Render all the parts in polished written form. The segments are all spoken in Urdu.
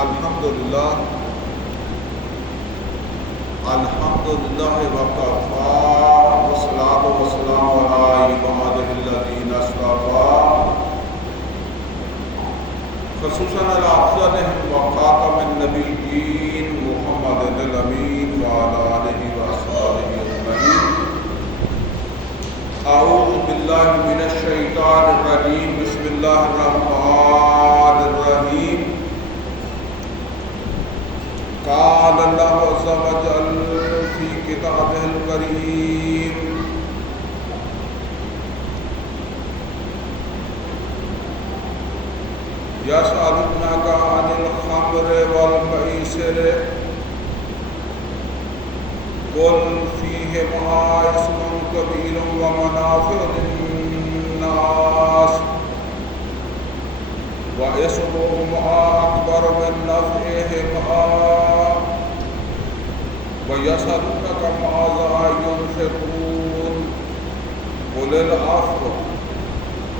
الحمدللہ وقفا والصلاة والسلام علی عبادہ الذین اصطفیٰ خصوصاً علی افضلہم وخاتم النبیین محمد الامین وعلی آلہ وصحبہ اجمعین۔ اعوذ باللہ من الشیطان الرجیم، بسم اللہ الرحمن الرحیم۔ قال اللہ عز وجل فی کتابہ الکریم یسألونک عن الخمر والمیسر قل فیہما اسم کبیر ومنافع للناس وَإِسْمُهُمَا أَكْبَرُ مِن نَّفْعِهِمَا وَيَسْأَلُونَكَ مَاذَا يُنْفِقُونَ قُلِ الْعَفْوَ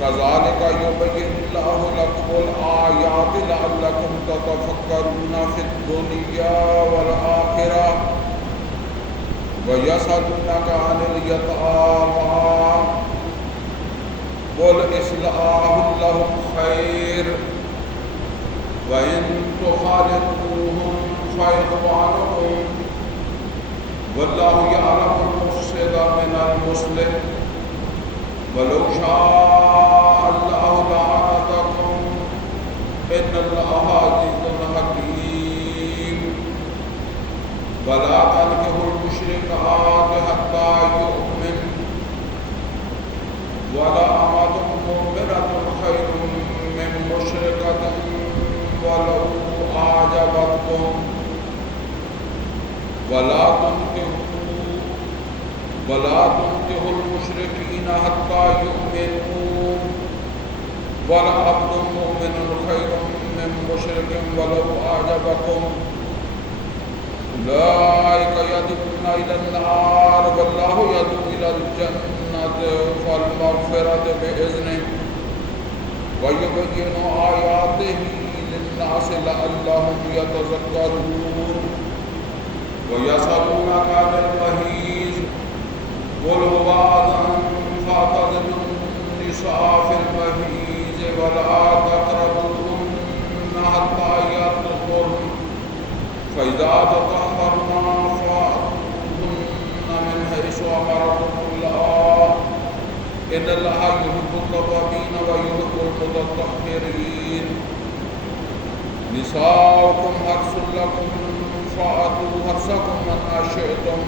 كَذَلِكَ يُبَيِّنُ اللَّهُ لَكُمُ الْآيَاتِ لَعَلَّكُمْ تَتَفَكَّرُونَ فِي الدُّنْيَا وَالْآخِرَةِ وَيَسْأَلُونَكَ عَنِ الْيَتَامَى قل اصلاح لهم خیر وَإِن تُخَالِطُوهُمْ فَإِخْوَانُكُمْ وَاللَّهُ يَعْلَمُ الْمُفْسِدَ مِنَ الْمُصْلِحِ وَلَوْ شَاءَ اللَّهُ لَأَعْنَتَكُمْ إِنَّ اللَّهَ عَزِيزٌ حَكِيمٌ وَلَا تَنكِحُوا الْمُشْرِكَاتِ حَتَّى يُؤْمِنَّ وَلَا أَمَةٌ مُؤْمِنَةٌ خَيْرٌ مِّن مُّشْرِكَةٍ وَلَوْ أَعْجَبَتْكُمْ وَلَا تُنكِحُوا الْمُشْرِكِينَ حَتَّى يُؤْمِنُوا وَلَعَبْدٌ مُؤْمِنٌ خَيْرٌ مِّن مُّشْرِكٍ وَلَوْ أَعْجَبَكُمْ أُولَٰئِكَ يَدْعُونَ إِلَى النَّارِ وَاللَّهُ يَدْعُو إِلَى الْجَنَّةِ فالمغفرة بإذنه ويبين آياته للناس لعلهم يتذكرون ويسألونك عن المحيض قل هو أذى فاعتزلوا النساء في المحيض ولا تقربوهن حتى يطهرن فإذا تطهرن فأتوهن من حيث أمركم الله إن الله يحب التوابين ويحب المتطهرين نساؤكم حرث لكم فأتوا حرثكم أنى شئتم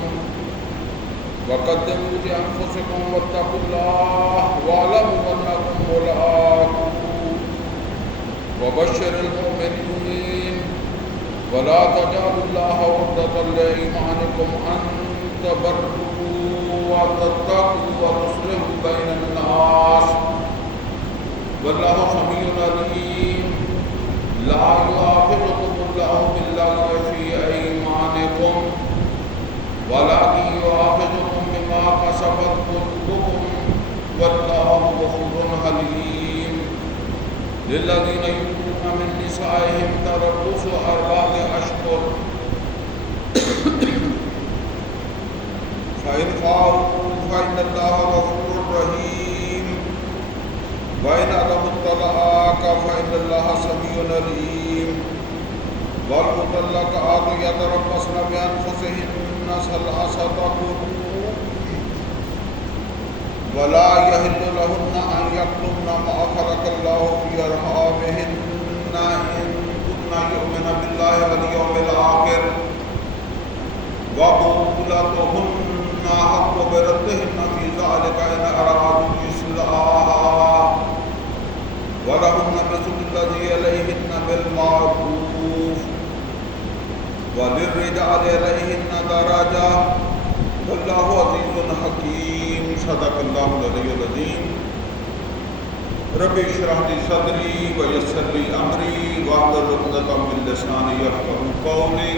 وقدموا لأنفسكم واتقوا الله واعلموا أنكم ملاقوه وبشر المؤمنين ولا تجعلوا الله عرضة لأيمانكم أن تبروا وتتقوا وتصلحوا بين الناس والله سميع عليم لا يؤاخذكم الله باللغو في أيمانكم ولكن يؤاخذكم بما كسبت قلوبكم والله غفور حليم للذين يؤلون من نسائهم تربص 4 أشهر فإن فعلوا فإن الله غفور رحيم وإن عدموا الطلاق فإن الله سميع عليم والمطلقات يتربصن بأنفسهن 3 قروء ولا يحل لهن أن يكتمن ما خلق الله في أرحامهن إن كن يؤمن بالله واليوم الآخر وبعولتهن حق بردهن في ذلك إن أرادوا إصلاحا ولهن مثل الذي عليهن بالمعروف وللرجال عليهن درجة والله عزيز حكيم صدق الله العلي العظيم رب اشرح لي صدري ويسر لي أمري واحلل عقدة من لساني يفقهوا قولي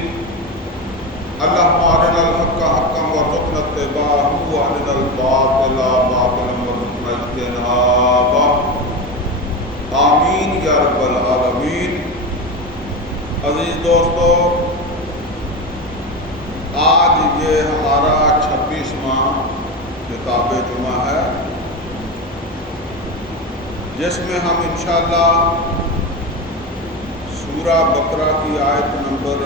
اللهم أرنا الحق حقا وارزقنا اتباعه وأرنا الباطل باطلا وارزقنا اجتنابه آمین یا رب العالمین۔ عزیز دوستو، آج یہ ہمارا 26واں کتاب جمعہ ہے، جس میں ہم انشاءاللہ سورہ بقرہ کی آیت نمبر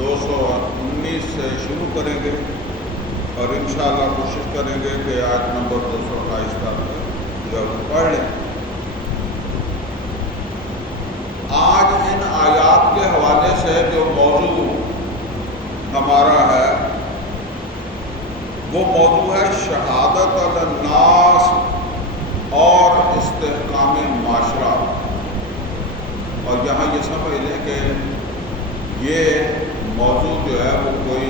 219 سے شروع کریں گے اور انشاءاللہ کوشش کریں گے کہ آیت نمبر 228 تک جو پڑھ لیں۔ آج ان آیات کے حوالے سے جو موضوع ہمارا ہے وہ موضوع ہے شہادت علی الناس اور استحکام معاشرہ۔ اور یہاں یہ سمجھ لیں کہ یہ موضوع جو ہے وہ کوئی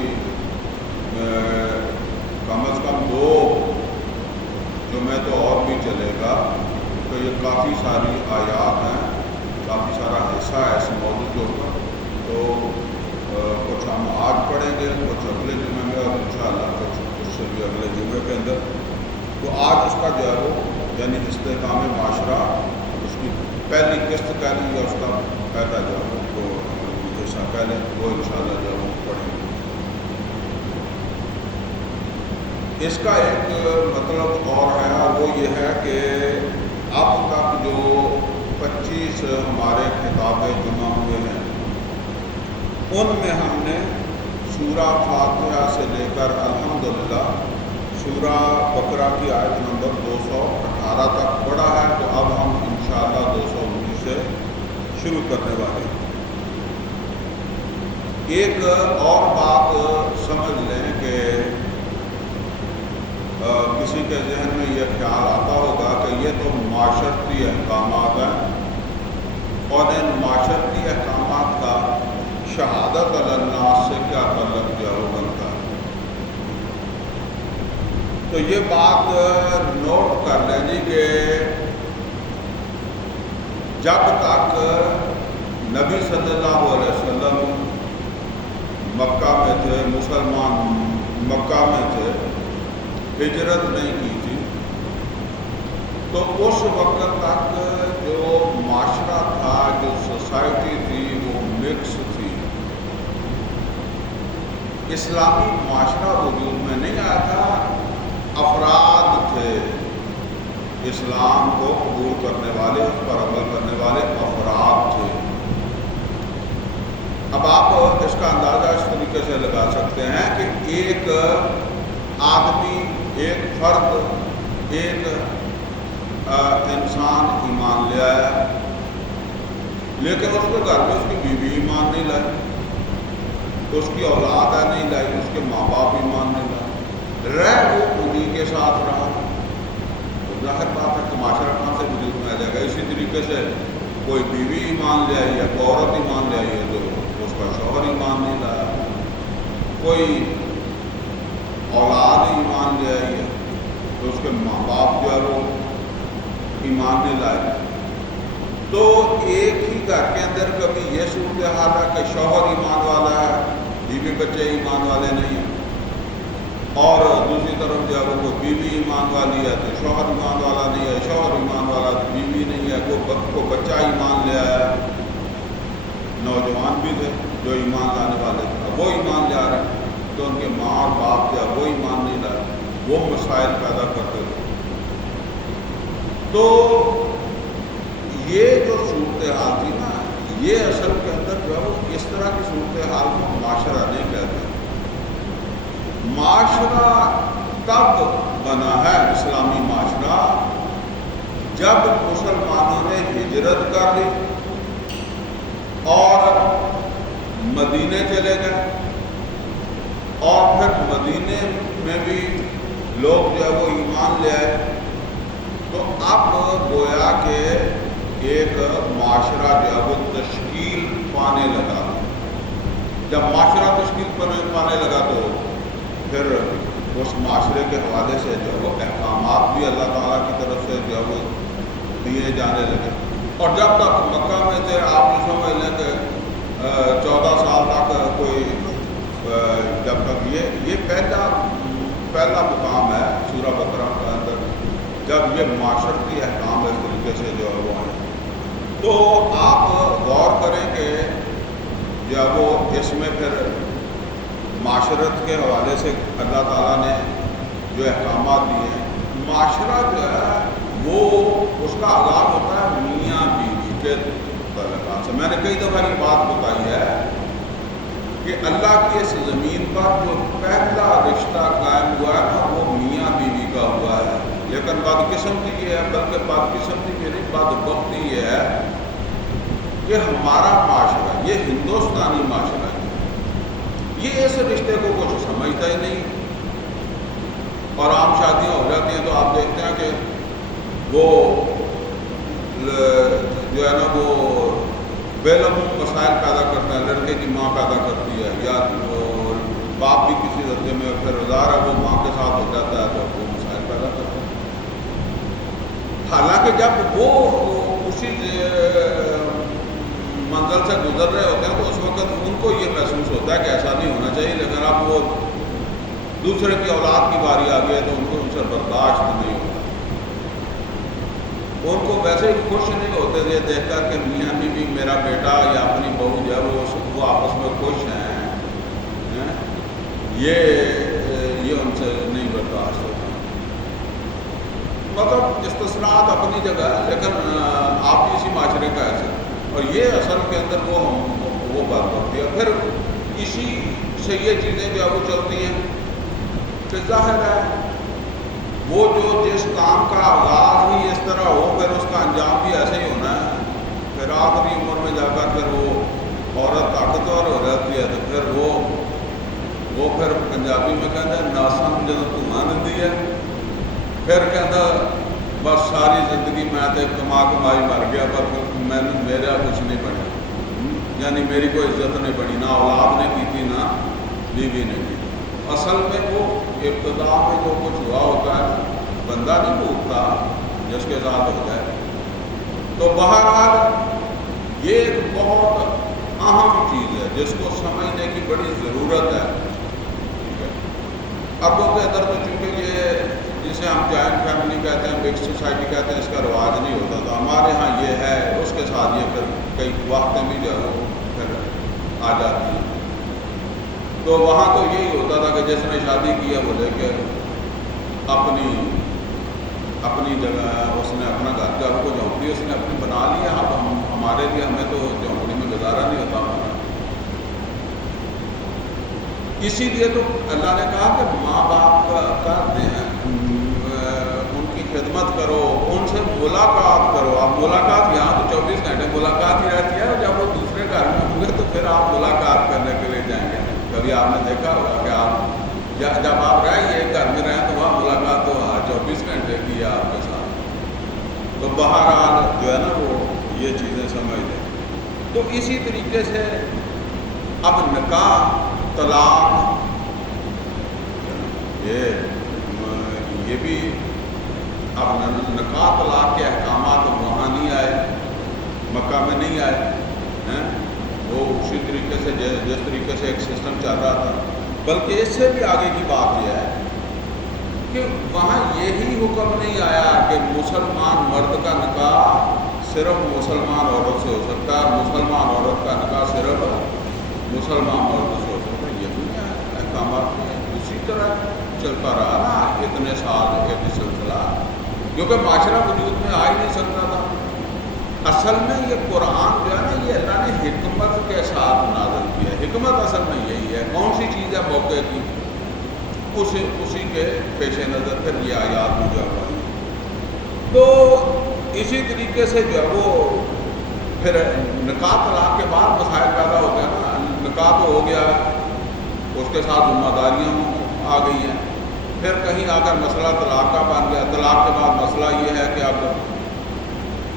کم از کم 2 جمعے تو اور بھی چلے گا، تو یہ کافی ساری آیات ہیں، کافی سارا حصہ ہے اس موضوع کے اوپر۔ تو کچھ ہم آج پڑھیں گے، کچھ اگلے جمعے میں، اور انشاءاللہ کچھ اس سے بھی اگلے جمعے کے اندر۔ تو آج اس کا جو ہے وہ یعنی استحکام معاشرہ، اس کی پہلی قسط کہہ لیں یا اس کا پہلا جو ہے وہ حصہ کہہ لیں، وہ انشاءاللہ جو ہے وہ پڑھیں گے۔ اس کا ایک مطلب اور ہے، اور وہ یہ ہے کہ اب تک جو 25 ہمارے خطاب جمعہ ہوئے ہیں، ان میں ہم نے سورہ فاتحہ سے لے کر الحمدللہ سورہ بقرہ کی آیت نمبر 218 تک پڑھا ہے۔ تو اب ہم انشاءاللہ 219 سے شروع کرنے والے ہیں۔ ایک اور بات سمجھ لیں کہ کسی کے ذہن میں یہ خیال آتا ہوگا کہ یہ تو معاشرتی احکامات ہیں، اور ان معاشرتی احکامات کا شہادت علی الناس سے کیا تعلق جو ہے وہ بنتا ہے۔ تو یہ بات نوٹ کر لیں جی کہ جب تک نبی صلی اللہ علیہ وسلم مکہ میں تھے، مسلمان مکہ میں تھے، ہجرت نہیں کی تھی، تو اس وقت تک جو معاشرہ تھا، جو سوسائٹی تھی، وہ مکس تھی۔ اسلامی معاشرہ وجود میں نہیں آیا تھا، افراد تھے اسلام کو قبول کرنے والے، اس پر عمل کرنے والے افراد تھے۔ اب آپ اس کا اندازہ اس طریقے سے لگا سکتے ہیں کہ ایک آدمی، ایک فرد، ایک انسان ایمان لے آیا، لیکن اس کے گھر میں اس کی بیوی ایمان نہیں لائی، اس کی اولاد نہیں لائی، اس کے ماں باپ ایمان نہیں لائے، وہ انہیں کے ساتھ رہا۔ تو ظاہر بات ہے کہ معاشرہ کہاں سے وجود میں آ جائے گا۔ اسی طریقے سے کوئی بیوی ایمان لے آئی ہے، کوئی عورت ایمان لے آئی ہے، تو اس کا شوہر ایمان نہیں لایا، کوئی اولاد ایمان لے آئی ہے تو اس کے ماں باپ جو ہے وہ ایمان نہیں لائے۔ تو ایک ہی گھر کے اندر کبھی یہ صورتحال ہے کہ شوہر ایمان والا ہے، بیوی بچے ایمان والے نہیں ہیں، اور دوسری طرف جو ہے وہ بیوی ایمان والی ہے تو شوہر ایمان والا نہیں ہے، شوہر ایمان والا تو بیوی نہیں ہے، کو بچہ ایمان لے آیا، نوجوان بھی تھے جو ایمان لانے والے تھے، وہ ایمان لے آ رہے ہیں تو ان کے ماں اور باپ جو ہے وہ ایمان نہیں لائے، وہ مسائل پیدا کرتے تھے۔ تو یہ جو صورتحال تھی نا، یہ اصل کے اندر جو ہے وہ اس طرح کی صورتحال کو معاشرہ نہیں کہتے۔ معاشرہ تب بنا ہے اسلامی معاشرہ جب مسلمانوں نے ہجرت کر لی اور مدینے چلے گئے، اور پھر مدینے میں بھی لوگ جو ہے وہ ایمان لے آئے، تو اب گویا کہ ایک معاشرہ جو ہے وہ تشکیل پانے لگا۔ جب معاشرہ تشکیل پانے لگا تو پھر اس معاشرے کے حوالے سے جو ہے وہ احکامات بھی اللہ تعالیٰ کی طرف سے جو ہے وہ دیے جانے لگے۔ اور جب تک مکہ میں تھے، آپ یہ سمجھ لیں کہ 14 سال تک کوئی جب تک یہ پہلا مقام ہے سورہ بقرہ کے اندر، جب یہ معاشرتی احکام اس طریقے سے جو ہے وہ ہیں۔ تو آپ غور کریں کہ جو ہے وہ اس میں پھر معاشرت کے حوالے سے اللہ تعالیٰ نے جو احکامات دیے ہیں. معاشرہ جو ہے وہ اس کا آغاز ہوتا ہے میاں بیوی کے تعلقات سے. میں نے کئی دفعہ یہ بات بتائی ہے کہ اللہ کی اس زمین پر جو پہلا رشتہ قائم ہوا ہے نا وہ میاں بیوی کا ہوا ہے. لیکن بدقسمتی یہ ہے، بلکہ بدقسمتی میری بدبختی یہ ہے کہ ہمارا معاشرہ، یہ ہندوستانی معاشرہ ہے، یہ اس رشتے کو کچھ سمجھتا ہی نہیں. اور عام شادیاں ہو جاتی ہیں تو آپ دیکھتے ہیں کہ وہ جو ہے نا وہ بیلم مسائل پیدا کرتا ہے. لڑکے کی ماں پیدا کرتی ہے، یا باپ بھی کسی درجے میں پھر ظاہر ہے وہ ماں کے ساتھ ہو جاتا ہے تو وہ مسائل پیدا کرتا ہے. حالانکہ جب وہ اسی منزل سے گزر رہے ہوتے ہیں تو اس وقت ان کو یہ محسوس ہوتا ہے کہ ایسا نہیں ہونا چاہیے. لیکن اب وہ دوسرے کی اولاد کی باری آ گئی ہے تو ان کو ان سے برداشت نہیں ہوتا. ان کو ویسے ہی خوش نہیں ہوتے یہ دیکھ کر کہ میاں بیوی میرا بیٹا یا اپنی بہو جو ہے وہ آپس میں خوش ہیں. یہ ان سے نہیں برداشت ہوتا. مطلب استثناءات اپنی جگہ ہے، لیکن آپ بھی اسی معاشرے کا ایسے. اور یہ اصل کے اندر وہ بات ہوتی ہے. پھر اسی سے یہ چیزیں جو ہے وہ چلتی ہیں کہ ظاہر ہے وہ جو جس کام کا آغاز ہی اس طرح ہو پھر اس کا انجام بھی ایسے ہی ہونا ہے. پھر آخری عمر میں جا کر پھر وہ عورت طاقتور ہو جاتی ہے تو پھر وہ پھر پنجابی میں کہتے ہیں ناسم جب دھواں دندی ہے. پھر کہتا بس ساری زندگی میں تو کمائی مر گیا پر میرا کچھ نہیں بنا، یعنی میری کوئی عزت نہیں بنی، نہ اولاد نے کی تھی نہ بیوی نے کی. اصل میں وہ ابتدا میں جو کچھ ہوا ہوتا ہے بندہ نہیں بھولتا جس کے ساتھ ہو جائے. تو بہرحال یہ ایک بہت اہم چیز ہے جس کو سمجھنے کی بڑی ضرورت ہے. اب وہ ادھر تو چونکہ یہ جسے ہم جوائنٹ فیملی کہتے ہیں، مکس سوسائٹی کہتے ہیں، اس کا رواج نہیں ہوتا تھا. ہمارے ہاں یہ ہے، اس کے ساتھ یہ پھر کئی وقت بھی جو ہے وہ پھر آ جاتی ہیں. تو وہاں تو یہی ہوتا تھا کہ جس نے شادی کی ہے وہ لے کے اپنی جگہ اس نے اپنا گھر جب کو جھونپڑی اس نے اپنی بنا لیا. اب ہمارے لیے ہمیں تو جھونپڑی میں گزارا نہیں ہوتا ہمارا. اسی لیے تو اللہ نے کہا کہ ماں باپ کا ان کی خدمت کرو، ان سے ملاقات کرو. آپ ملاقات یہاں تو 24 گھنٹے ملاقات ہی رہتی ہے، جب وہ دوسرے گھر میں ہوں گے تو پھر آپ ملاقات کرنے کے لیے جائیں گے. کبھی آپ نے دیکھا ہوگا کہ آپ جب آپ رہیں ایک گھر میں رہیں تو وہاں ملاقات تو 24 گھنٹے کی ہے آپ کے ساتھ. تو بہرحال جو ہے نا وہ یہ چیزیں سمجھ لیں. تو اسی طریقے سے اب نکاح، طلاق، یہ بھی اب نکاح طلاق کے احکامات وہاں نہیں آئے، مکہ میں نہیں آئے ہیں. وہ اسی طریقے سے جس طریقے سے ایک سسٹم چل رہا تھا. بلکہ اس سے بھی آگے کی بات یہ ہے کہ وہاں یہی حکم نہیں آیا کہ مسلمان مرد کا نکاح صرف مسلمان عورت سے ہو سکتا ہے، مسلمان عورت کا نکاح صرف مسلمان مرد سے ہو سکتا ہے. یہ بھی احکامات میں اسی طرح چلتا رہا نا اتنے سال ایک سلسلہ، کیونکہ معاشرہ وجود میں آ ہی نہیں سکتا تھا. اصل میں یہ قرآن جو ہے نا یہ اللہ نے حکمت کے ساتھ نازل کیا ہے. حکمت اصل میں یہی ہے، کون سی چیز ہے موقع کی اسی کے پیش نظر پھر یہ آیات مجھے آئی. تو اسی طریقے سے جو ہے وہ پھر نکاح طلاق کے بعد مسائل پیدا ہوتے ہیں نا. نکاح تو ہو گیا، اس کے ساتھ ذمہ داریاں آ گئی ہیں. پھر کہیں آ کر مسئلہ طلاق کا بن گیا. طلاق کے بعد مسئلہ یہ ہے کہ اب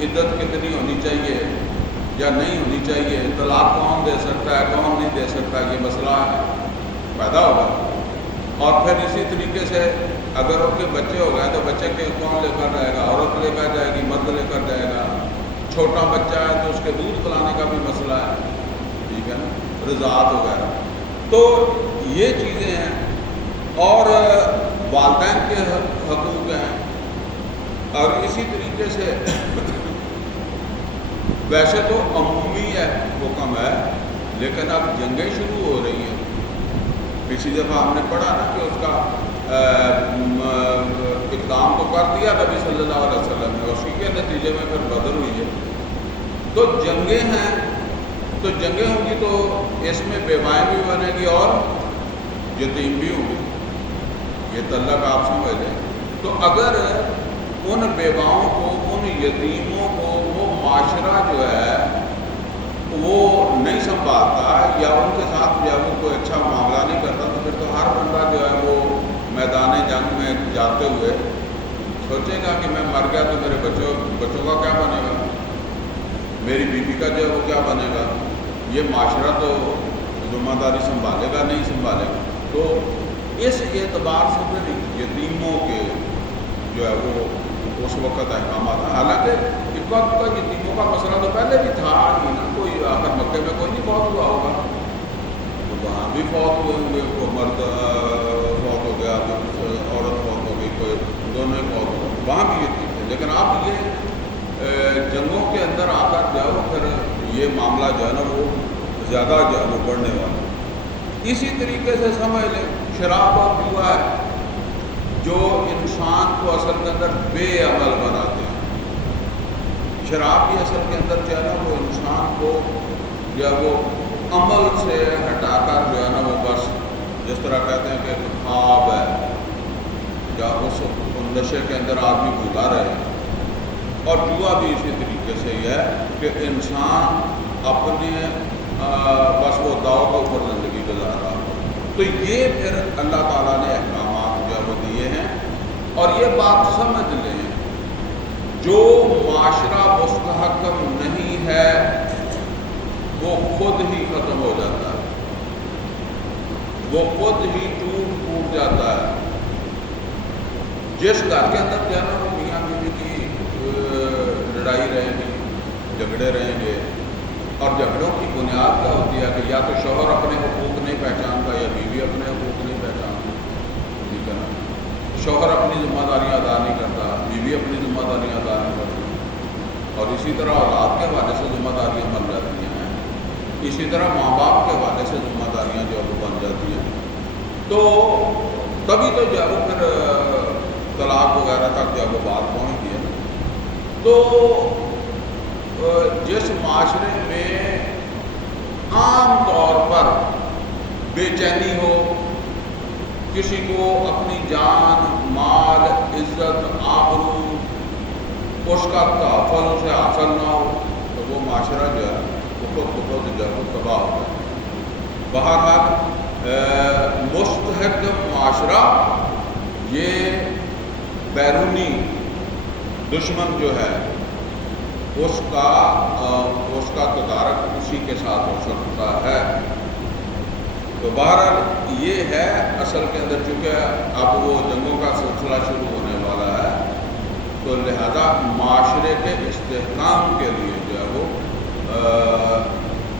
عدت کتنی ہونی چاہیے یا نہیں ہونی چاہیے، طلاق کون دے سکتا ہے کون نہیں دے سکتا، یہ مسئلہ پیدا ہوگا. اور پھر اسی طریقے سے اگر ان کے بچے ہو گئے تو بچے کے کون لے کر جائے گا، عورت لے کر جائے گی، مرد لے کر جائے گا. چھوٹا بچہ ہے تو اس کے دودھ پلانے کا بھی مسئلہ ہے، ٹھیک ہے نا، رضاعت وغیرہ. تو یہ چیزیں ہیں اور والدین کے حقوق ہیں. اور اسی طریقے سے ویسے تو عمومی ہے حکم ہے، لیکن اب جنگیں شروع ہو رہی ہیں. پچھلی دفعہ ہم نے پڑھا نا کہ اس کا اقدام تو کر دیا نبی صلی اللہ علیہ وسلم نے، اسی کے نتیجے میں پھر بدر ہوئی ہے. تو جنگیں ہیں، تو جنگیں ہوں گی تو اس میں بیوائیں بھی بنے گی اور یتیم بھی ہوں گے. یہ تعلق آپ سمجھ لیں. تو اگر ان بیواؤں کو، ان یتیموں کو وہ معاشرہ جو ہے وہ نہیں سنبھالتا یا ان کے ساتھ جو ہے وہ کوئی اچھا معاملہ نہیں کرتا، تو پھر تو ہر بندہ جو ہے وہ میدان جنگ میں جاتے ہوئے سوچے گا کہ میں مر گیا تو میرے بچوں کا کیا بنے گا، میری بیوی کا جو ہے وہ کیا بنے گا. یہ معاشرہ تو ذمہ داری سنبھالے گا نہیں سنبھالے گا. تو اس اعتبار سے پھر یتیموں کے جو ہے وہ اس وقت احکامات ہیں. حالانکہ اس وقت کا یتیموں کا مسئلہ تو پہلے بھی تھا ہی نا. کوئی آخر مکے میں کوئی نہیں فوت ہوا ہوگا، تو وہاں بھی فوت ہوئے ہوں گے. کوئی مرد فوت ہو گیا، عورت فوت ہو گئی، کوئی دونوں ہی فوت ہو گئے، وہاں بھی یتیم تھے. لیکن اب یہ جنگوں کے اندر آ کر جو ہے پھر یہ معاملہ جو ہے نا وہ زیادہ جو ہے وہ بڑھنے والا. اسی طریقے سے سمجھ لیں شراب اور جوا ہے جو انسان کو اصل کے اندر بے عمل بناتے ہیں. شراب بھی اصل کے اندر جو ہے نا وہ انسان کو جو ہے وہ عمل سے ہٹا کر جو ہے نا وہ بس جس طرح کہتے ہیں کہ خواب ہے یا اس نشے کے اندر آدمی بھولا رہے. اور جوا بھی اسی طریقے سے ہی ہے کہ انسان اپنے بس وہ داؤ کے اوپر زندگی گزار رہا. تو یہ پھر اللہ تعالیٰ نے احکامات جو ہے وہ دیے ہیں. اور یہ بات سمجھ لیں جو معاشرہ مستحکم نہیں ہے وہ خود ہی ختم ہو جاتا ہے، وہ خود ہی ٹوٹ جاتا ہے. جس گھر کے اندر جو ہے نا وہ میاں بیوی کی لڑائی رہیں گی، جھگڑے رہیں گے، اور جھگڑوں کی بنیاد کیا ہوتی ہے کہ یا تو شوہر اپنے حقوق نہیں پہچانتا یا بیوی اپنے حقوق نہیں پہچانتی. ٹھیک ہے نا. شوہر اپنی ذمہ داریاں ادا نہیں کرتا، بیوی اپنی ذمہ داریاں ادا نہیں کرتی. اور اسی طرح اولاد کے حوالے سے ذمہ داریاں بن جاتی ہیں، اسی طرح ماں باپ کے حوالے سے ذمہ داریاں جو ہے وہ بن جاتی ہیں. تو تبھی تو جو ہے وہ پھر طلاق وغیرہ تک جو ہے وہ بات پہنچ گئی ہے. تو جس معاشرے میں عام طور پر بے چینی ہو، کسی کو اپنی جان، مال، عزت، آبرو اس کا تحفظ اسے حاصل نہ ہو، تو وہ معاشرہ جو ہے وہ خود جو ہے وہ تباہ ہوتا ہے. بہرحال مستحکم معاشرہ یہ بیرونی دشمن جو ہے اس کا تدارک اسی کے ساتھ ہو سکتا ہے. تو بہرحال یہ ہے اصل کے اندر، چونکہ اب وہ جنگوں کا سلسلہ شروع ہونے والا ہے تو لہذا معاشرے کے استحکام کے لیے جو ہے وہ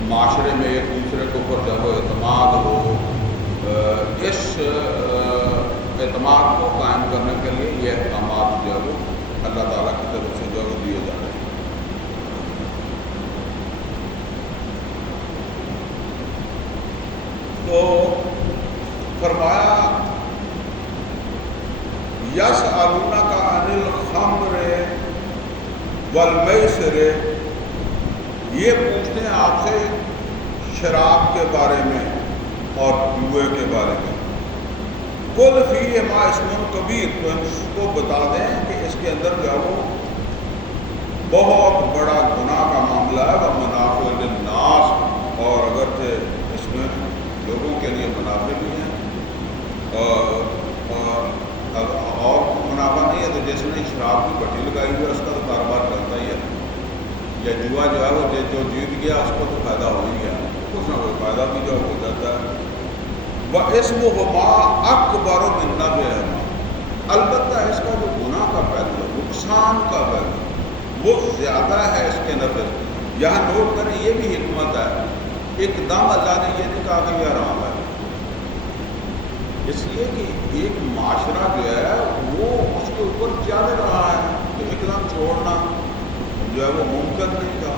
معاشرے میں ایک دوسرے کے اوپر جو ہے اعتماد ہو، اس اعتماد کو قائم کرنے کے لیے یہ احکامات جو ہے وہ اللہ تعالیٰ کی طرف سے جو ہے دیے جا رہے ہیں. تو فرمایا یسألونک عن الخمر والمیسر، یہ پوچھتے ہیں آپ سے شراب کے بارے میں اور جوئے کے بارے میں. قل فیہما اسم کبیر، تو اس کو بتا دیں کہ اس کے اندر جو ہے وہ بہت بڑا گناہ کا معاملہ ہے. ومنافع للناس، اور اگرچہ اس میں لوگوں کے لیے منافع بھی ہیں اور منافع نہیں ہے تو جس نے شراب کی بٹی لگائی ہوئی ہے اس کا تو کاروبار چلتا ہی ہے، یا جوا جو ہے وہ جو جیت گیا اس کو تو فائدہ ہو ہی گیا، کچھ نہ کوئی فائدہ بھی جو ہو جاتا ہے. وَإِسْمُهُمَا أَكْبَرُ مِن نَفْعِهِمَا، البتہ اس کا جو گناہ کا پہلو، نقصان کا پہلو وہ زیادہ ہے اس کے نفع. یہاں نوٹ کریں یہ بھی حکمت ہے، ایک دم اللہ نے یہ نہیں کہا کہ یہ حرام ہے، اس لیے کہ ایک معاشرہ جو ہے وہ اس کے اوپر چل رہا ہے تو ایک دم چھوڑنا جو ہے وہ ممکن نہیں تھا.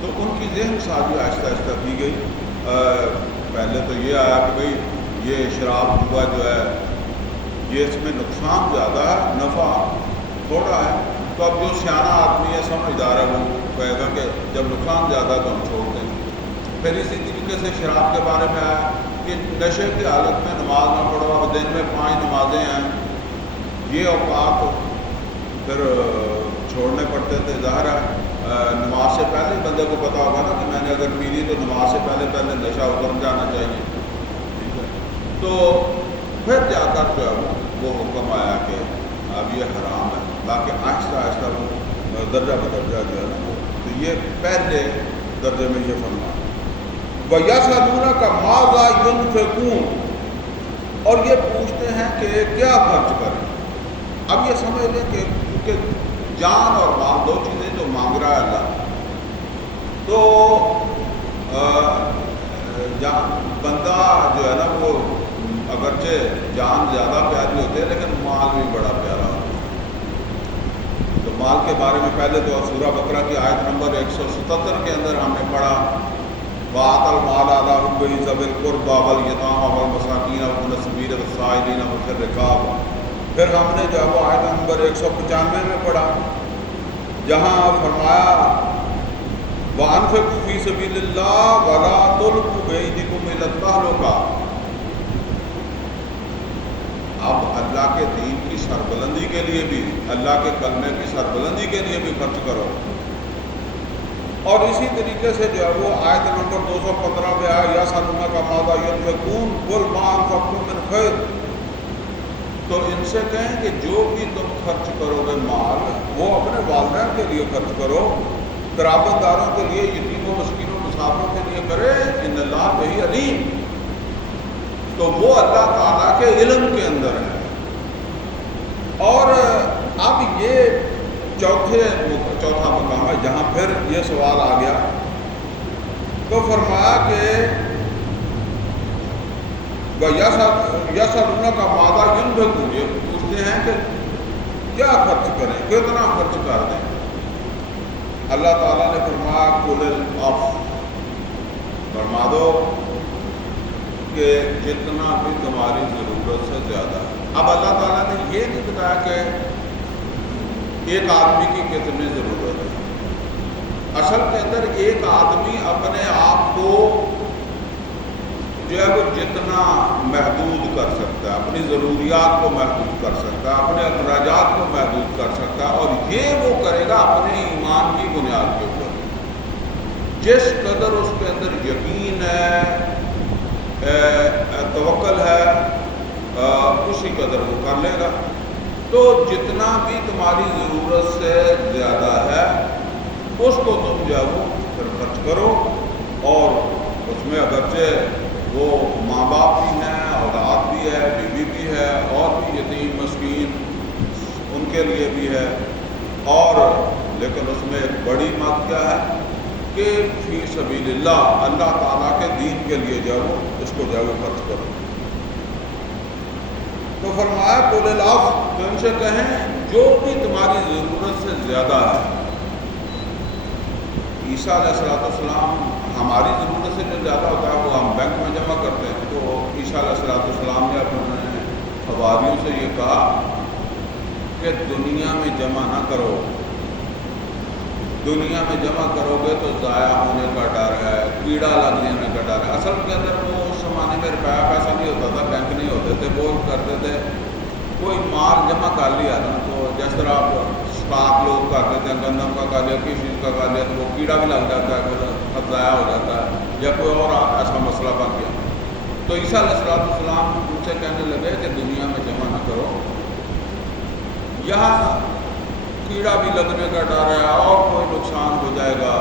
تو ان کی ذہن سازی آہستہ آہستہ کی گئی پہلے تو یہ آیا کہ بھئی یہ شراب جوا جو ہے یہ اس میں نقصان زیادہ ہے، نفع تھوڑا ہے. تو اب جو سیاح آدمی ہے سمجھدار ہے وہ کہے گا کہ جب نقصان زیادہ ہے تو ہم چھوڑ دیں. پھر اسی طریقے سے شراب کے بارے میں آیا کہ نشے کی حالت میں نماز نہ پڑھو. اب دن میں 5 نمازیں ہیں، یہ اوقات پھر چھوڑنے پڑتے تھے. ظاہر ہے نماز سے پہلے بندے کو پتا ہوگا نا کہ میں نے اگر پی لی تو نماز سے پہلے نشہ اتر جانا چاہیے. ٹھیک ہے، تو پھر جا کر جو ہے وہ حکم آیا کہ اب یہ حرام ہے. باقی آہستہ آہستہ وہ درجہ بدرجہ جو ہے نا تو یہ پہلے درجے میں یہ فرما وَيَسْأَلُونَكَ مَاذَا يُنْفِقُونَ، اور یہ پوچھتے ہیں کہ کیا خرچ کریں. اب یہ سمجھ لیں کہ کیونکہ جان اور مال 2 چیزیں جو مانگ رہا ہے اللہ، تو بندہ جو ہے نا وہ اگرچہ جان زیادہ پیاری ہوتی ہے لیکن مال بھی بڑا پیارا ہوتا ہے. تو مال کے بارے میں پہلے تو سورہ بقرہ کی آیت نمبر 177 کے اندر ہم نے پڑھا وَآتَى الْمَالَ عَلَىٰ حُبِّهِ ذَوِي الْقُرْبَىٰ وَالْيَتَامَىٰ وَالْمَسَاكِينَ وَابْنَ السَّبِيلِ وَالسَّائِلِينَ وَفِي الرِّقَابِ. پھر ہم نے جو وہ آیت نمبر 195 میں پڑھا جہاں فرمایا وَأَنفِقُوا فِي سَبِيلِ اللَّهِ وَلَا تُلْقُوا بِأَيْدِيكُمْ إِلَى التَّهْلُكَةِ. اب اللہ کے دین کی سربلندی کے لیے بھی، اللہ کے کلمے کی سربلندی کے لیے بھی خرچ کرو. اور اسی طریقے سے جو ہے وہ آیت نمبر 215 میں آیا یَسْأَلُونَكَ مَاذَا يُنْفِقُونَ قُلْ مَا أَنفَقْتُم مِّن خَيْرٍ. تو ان سے کہیں کہ جو بھی تم خرچ کرو گے مال وہ اپنے والدین کے لیے خرچ کرو، قرابت داروں کے لیے، یتیموں مسکینوں مسافروں کے لیے کرے. ان اللہ بہی علیم، تو وہ اللہ تعالیٰ کے علم کے اندر ہے. اور اب یہ چوتھا مقام ہے جہاں پھر یہ سوال آ گیا تو فرمایا کہ یَسْأَلُونَكَ مَاذَا يُنْفِقُونَ، یہ پوچھتے ہیں کہ کیا خرچ کریں، کتنا خرچ کر دیں. اللہ تعالیٰ نے فرمایا قُلِ الْعَفْوَ، فرما دو کہ جتنا بھی تمہاری ضرورت سے زیادہ ہے. اب اللہ تعالیٰ نے یہ نہیں بتایا کہ ایک آدمی کی کتنی ضرورت ہے. اصل کے اندر ایک آدمی اپنے آپ کو جو ہے وہ جتنا محدود کر سکتا ہے، اپنی ضروریات کو محدود کر سکتا ہے، اپنے اخراجات کو محدود کر سکتا ہے. اور یہ وہ کرے گا اپنے ایمان کی بنیاد کے اوپر. جس قدر اس کے اندر یقین ہے، توکل ہے، اسی قدر وہ کر لے گا. تو جتنا بھی تمہاری ضرورت سے زیادہ ہے اس کو تم جو ہے وہ پھر خرچ کرو. اور اس میں اگرچہ وہ ماں باپ بھی ہیں، اولاد بھی ہے، بیوی بھی ہے، اور بھی یتیم مسکین ان کے لیے بھی ہے. اور لیکن اس میں ایک بڑی بات کیا ہے کہ فی سبیل اللہ، اللہ تعالیٰ کے دین کے لیے جو ہے وہ اس کو جو ہے وہ خرچ کرو. تو فرمایا قُلِ الْعَفْوَ، تو ان سے کہیں جو بھی تمہاری ضرورت سے زیادہ ہے. عیسیٰ علیہ السلام ہماری ضرورت سے جو زیادہ ہوتا ہے وہ ہم بینک میں جمع کرتے ہیں. تو عیسیٰ علیہ السلام نے اپنے حواریوں سے یہ کہا کہ دنیا میں جمع نہ کرو، دنیا میں جمع کرو گے تو ضائع ہونے کا ڈر ہے، کیڑا لگ جانے کا ڈر ہے. اصل کے اندر وہ اس زمانے میں روپیہ پیسہ نہیں ہوتا تھا، بینک نہیں ہوتے تھے. وہ کرتے تھے کوئی مال جمع کر لیا نا، تو جس طرح آپ اسٹاک لوگ کرتے تھے، گندم کا کر لیا، کسی چیز کا کر لیا، تو وہ کیڑا بھی لگ جاتا ہے، پھر ضائع ہو جاتا ہے، یا کوئی اور ایسا مسئلہ بن گیا. تو عیسیٰ علیہ السلام ان سے کہنے لگے کہ دنیا میں جمع نہ کرو، یہاں کیڑا بھی لگنے کا ڈر ہے اور کوئی نقصان ہو جائے گا،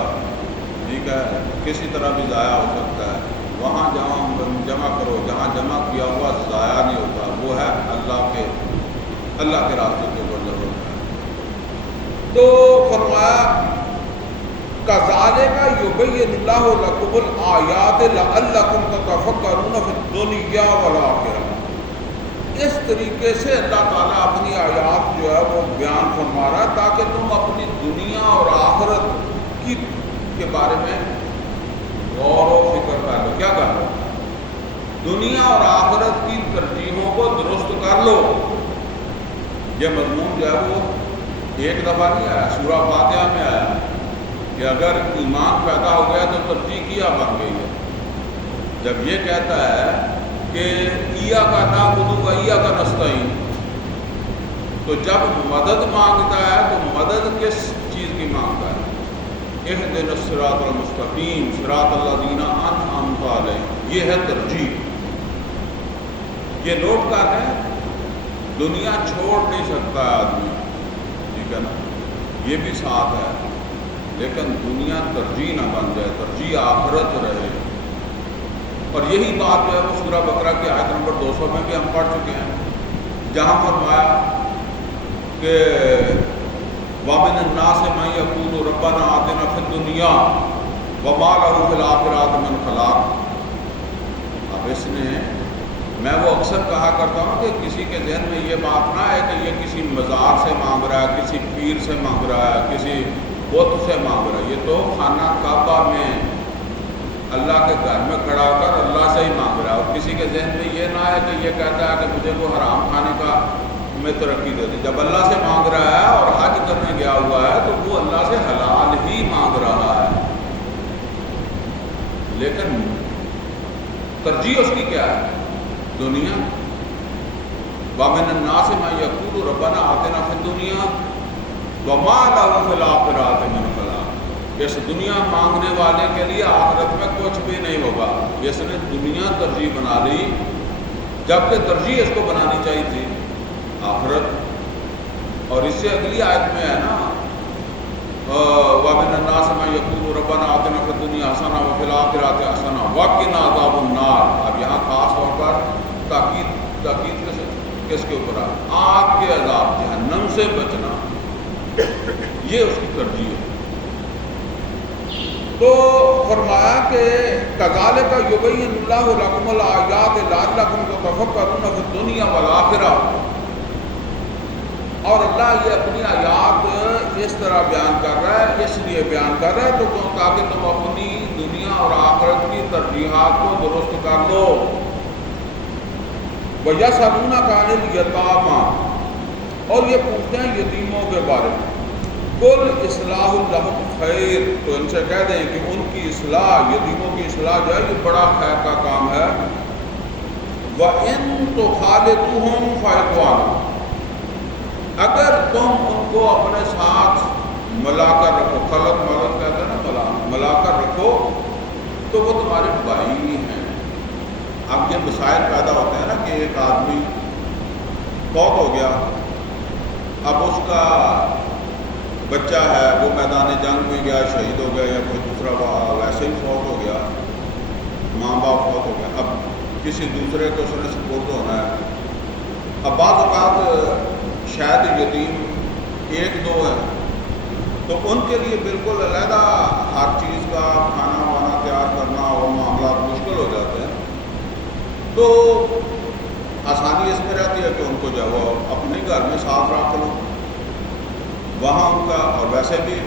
ٹھیک ہے، کسی طرح بھی ضائع ہو سکتا ہے. وہاں جہاں جمع کرو، جہاں جمع کیا ہوا ضائع نہیں ہوتا، وہ ہے اللہ کے راستے کے اوپر جمع ہوتا ہے. تو فرمایا کَذَٰلِکَ یُبَیِّنُ اللَّهُ لَکُمُ الْآیَاتِ لَعَلَّکُمْ تَتَفَکَّرُونَ فِی الدُّنْیَا وَالْآخِرَۃِ. اس طریقے سے اللہ تعالیٰ اپنی آیات جو ہے وہ بیان فرما رہا ہے تاکہ تم اپنی دنیا اور آخرت کے بارے میں غور و فکر کر لو. کیا کر دنیا اور آخرت کی ترجیحوں کو درست کر لو. یہ مضمون جو ہے وہ ایک دفعہ نہیں آیا، سورہ فاتحہ میں آیا کہ اگر ایمان پیدا ہو گیا تو ترجیح کیا بن گئی ہے. جب یہ کہتا ہے کہ ایاک نعبد و ایاک نستعین، تو جب مدد مانگتا ہے تو مدد کس چیز کی مانگتا ہے؟ اہدنا الصراط المستقیم صراط الذین انعمت علیہم. یہ ہے ترجیح. یہ نوٹ کر رہے ہیں، دنیا چھوڑ نہیں سکتا ہے آدمی، ٹھیک ہے نا، یہ بھی ساتھ ہے، لیکن دنیا ترجیح نہ بن جائے، ترجیح آخرت رہے. اور یہی بات جو ہے وہ سورہ بقرہ کی آیت نمبر 200 میں بھی ہم پڑھ چکے ہیں، جہاں فرمایا کہ وَمِنَ النَّاسِ مَن يَقُولُ رَبَّنَا آتِنَا فِي الدُّنْيَا وَمَا لَهُ فِي الْآخِرَةِ مِنْ خَلَاقٍ. اب اس نے، میں وہ اکثر کہا کرتا ہوں کہ کسی کے ذہن میں یہ بات نہ ہے کہ یہ کسی مزار سے مانگ رہا ہے، کسی پیر سے مانگ رہا ہے، کسی بت سے مانگ رہا ہے. یہ تو خانہ کعبہ میں اللہ کے گھر میں کھڑا ہو کر اللہ سے ہی مانگ رہا ہے. اور کسی کے ذہن میں یہ نہ ہے کہ یہ کہتا ہے کہ مجھے وہ حرام کھانے کا میں ترقی دے دی. جب اللہ سے مانگ رہا ہے اور حج کرنے گیا ہوا ہے تو وہ اللہ سے حلال ہی مانگ رہا ہے. لیکن ترجیح اس کی کیا ہے؟ دنیا. وَمِنَ النَّاسِ مَن يَقُولُ رَبَّنَا آتِنَا فِي الدُّنْيَا وَمَا لَهُ فِي الْآخِرَةِ مِنْ خَلَاقٍ. اس دنیا مانگنے والے کے لیے آخرت میں کچھ بھی نہیں ہوگا. اس نے دنیا ترجیح بنا لی، جبکہ ترجیح اس کو بنانی چاہیے تھی آخرت. اور اس سے اگلی آیت میں ہے نا وَمِنَ النَّاسِ مَن يَقُولُ رَبَّنَا آتِنَا فِي الدُّنْيَا حَسَنَةً وَفِي الْآخِرَةِ حَسَنَةً وَقِنَا عَذَابَ النَّارِ. اب یہاں خاص طور پر تاکید کس کے اوپر ہے؟ آگ کے عذاب، جہنم سے بچنا. یہ اس کی ترجیح ہے. تو فرمایا کہ کذالک یبین اللہ لکم الآیات لعلکم تتفکرون فی الدنیا والآخرہ. اور اللہ یہ اپنی آیات اس طرح بیان کر رہا ہے، اس لیے بیان کر رہا ہے تو تاکہ تم اپنی دنیا اور آخرت کی ترجیحات کو درست کر لو. وَيَسْأَلُونَكَ عَنِ الْيَتَامَىٰ، اور یہ پوچھتے ہیں یتیموں کے بارے میں. قُلْ إِصْلَاحٌ لَهُمْ خَيْرٌ، تو ان سے کہہ دیں کہ ان کی اصلاح، یتیموں کی اصلاح جو ہے یہ بڑا خیر کا کام ہے. وَإِن تُخَالِطُوهُمْ فَإِخْوَانُكُمْ، اگر تم ان کو اپنے ساتھ ملا کر رکھو، خلط ملت کہتے ہیں نا، ملا کر رکھو تو وہ تمہارے بھائی ہی ہیں. اب یہ مسائل پیدا ہوتے ہیں نا کہ ایک آدمی فوت ہو گیا، اب اس کا بچہ ہے وہ میدان جنگ میں گیا، شہید ہو گیا، یا کوئی دوسرا ویسے ہی فوت ہو گیا، ماں باپ فوت ہو گیا، اب کسی دوسرے کو اس نے سپرد ہونا ہے. اب بعض اوقات شاید یتیم ایک دو ہے تو ان کے لیے بالکل علیحدہ ہر چیز کا کھانا وانا تیار کرنا اور معاملات مشکل ہو جاتے ہیں. تو آسانی اس میں رہتی ہے کہ ان کو جو ہے اپنے گھر میں ساتھ رکھ لو، وہاں ان کا. اور ویسے بھی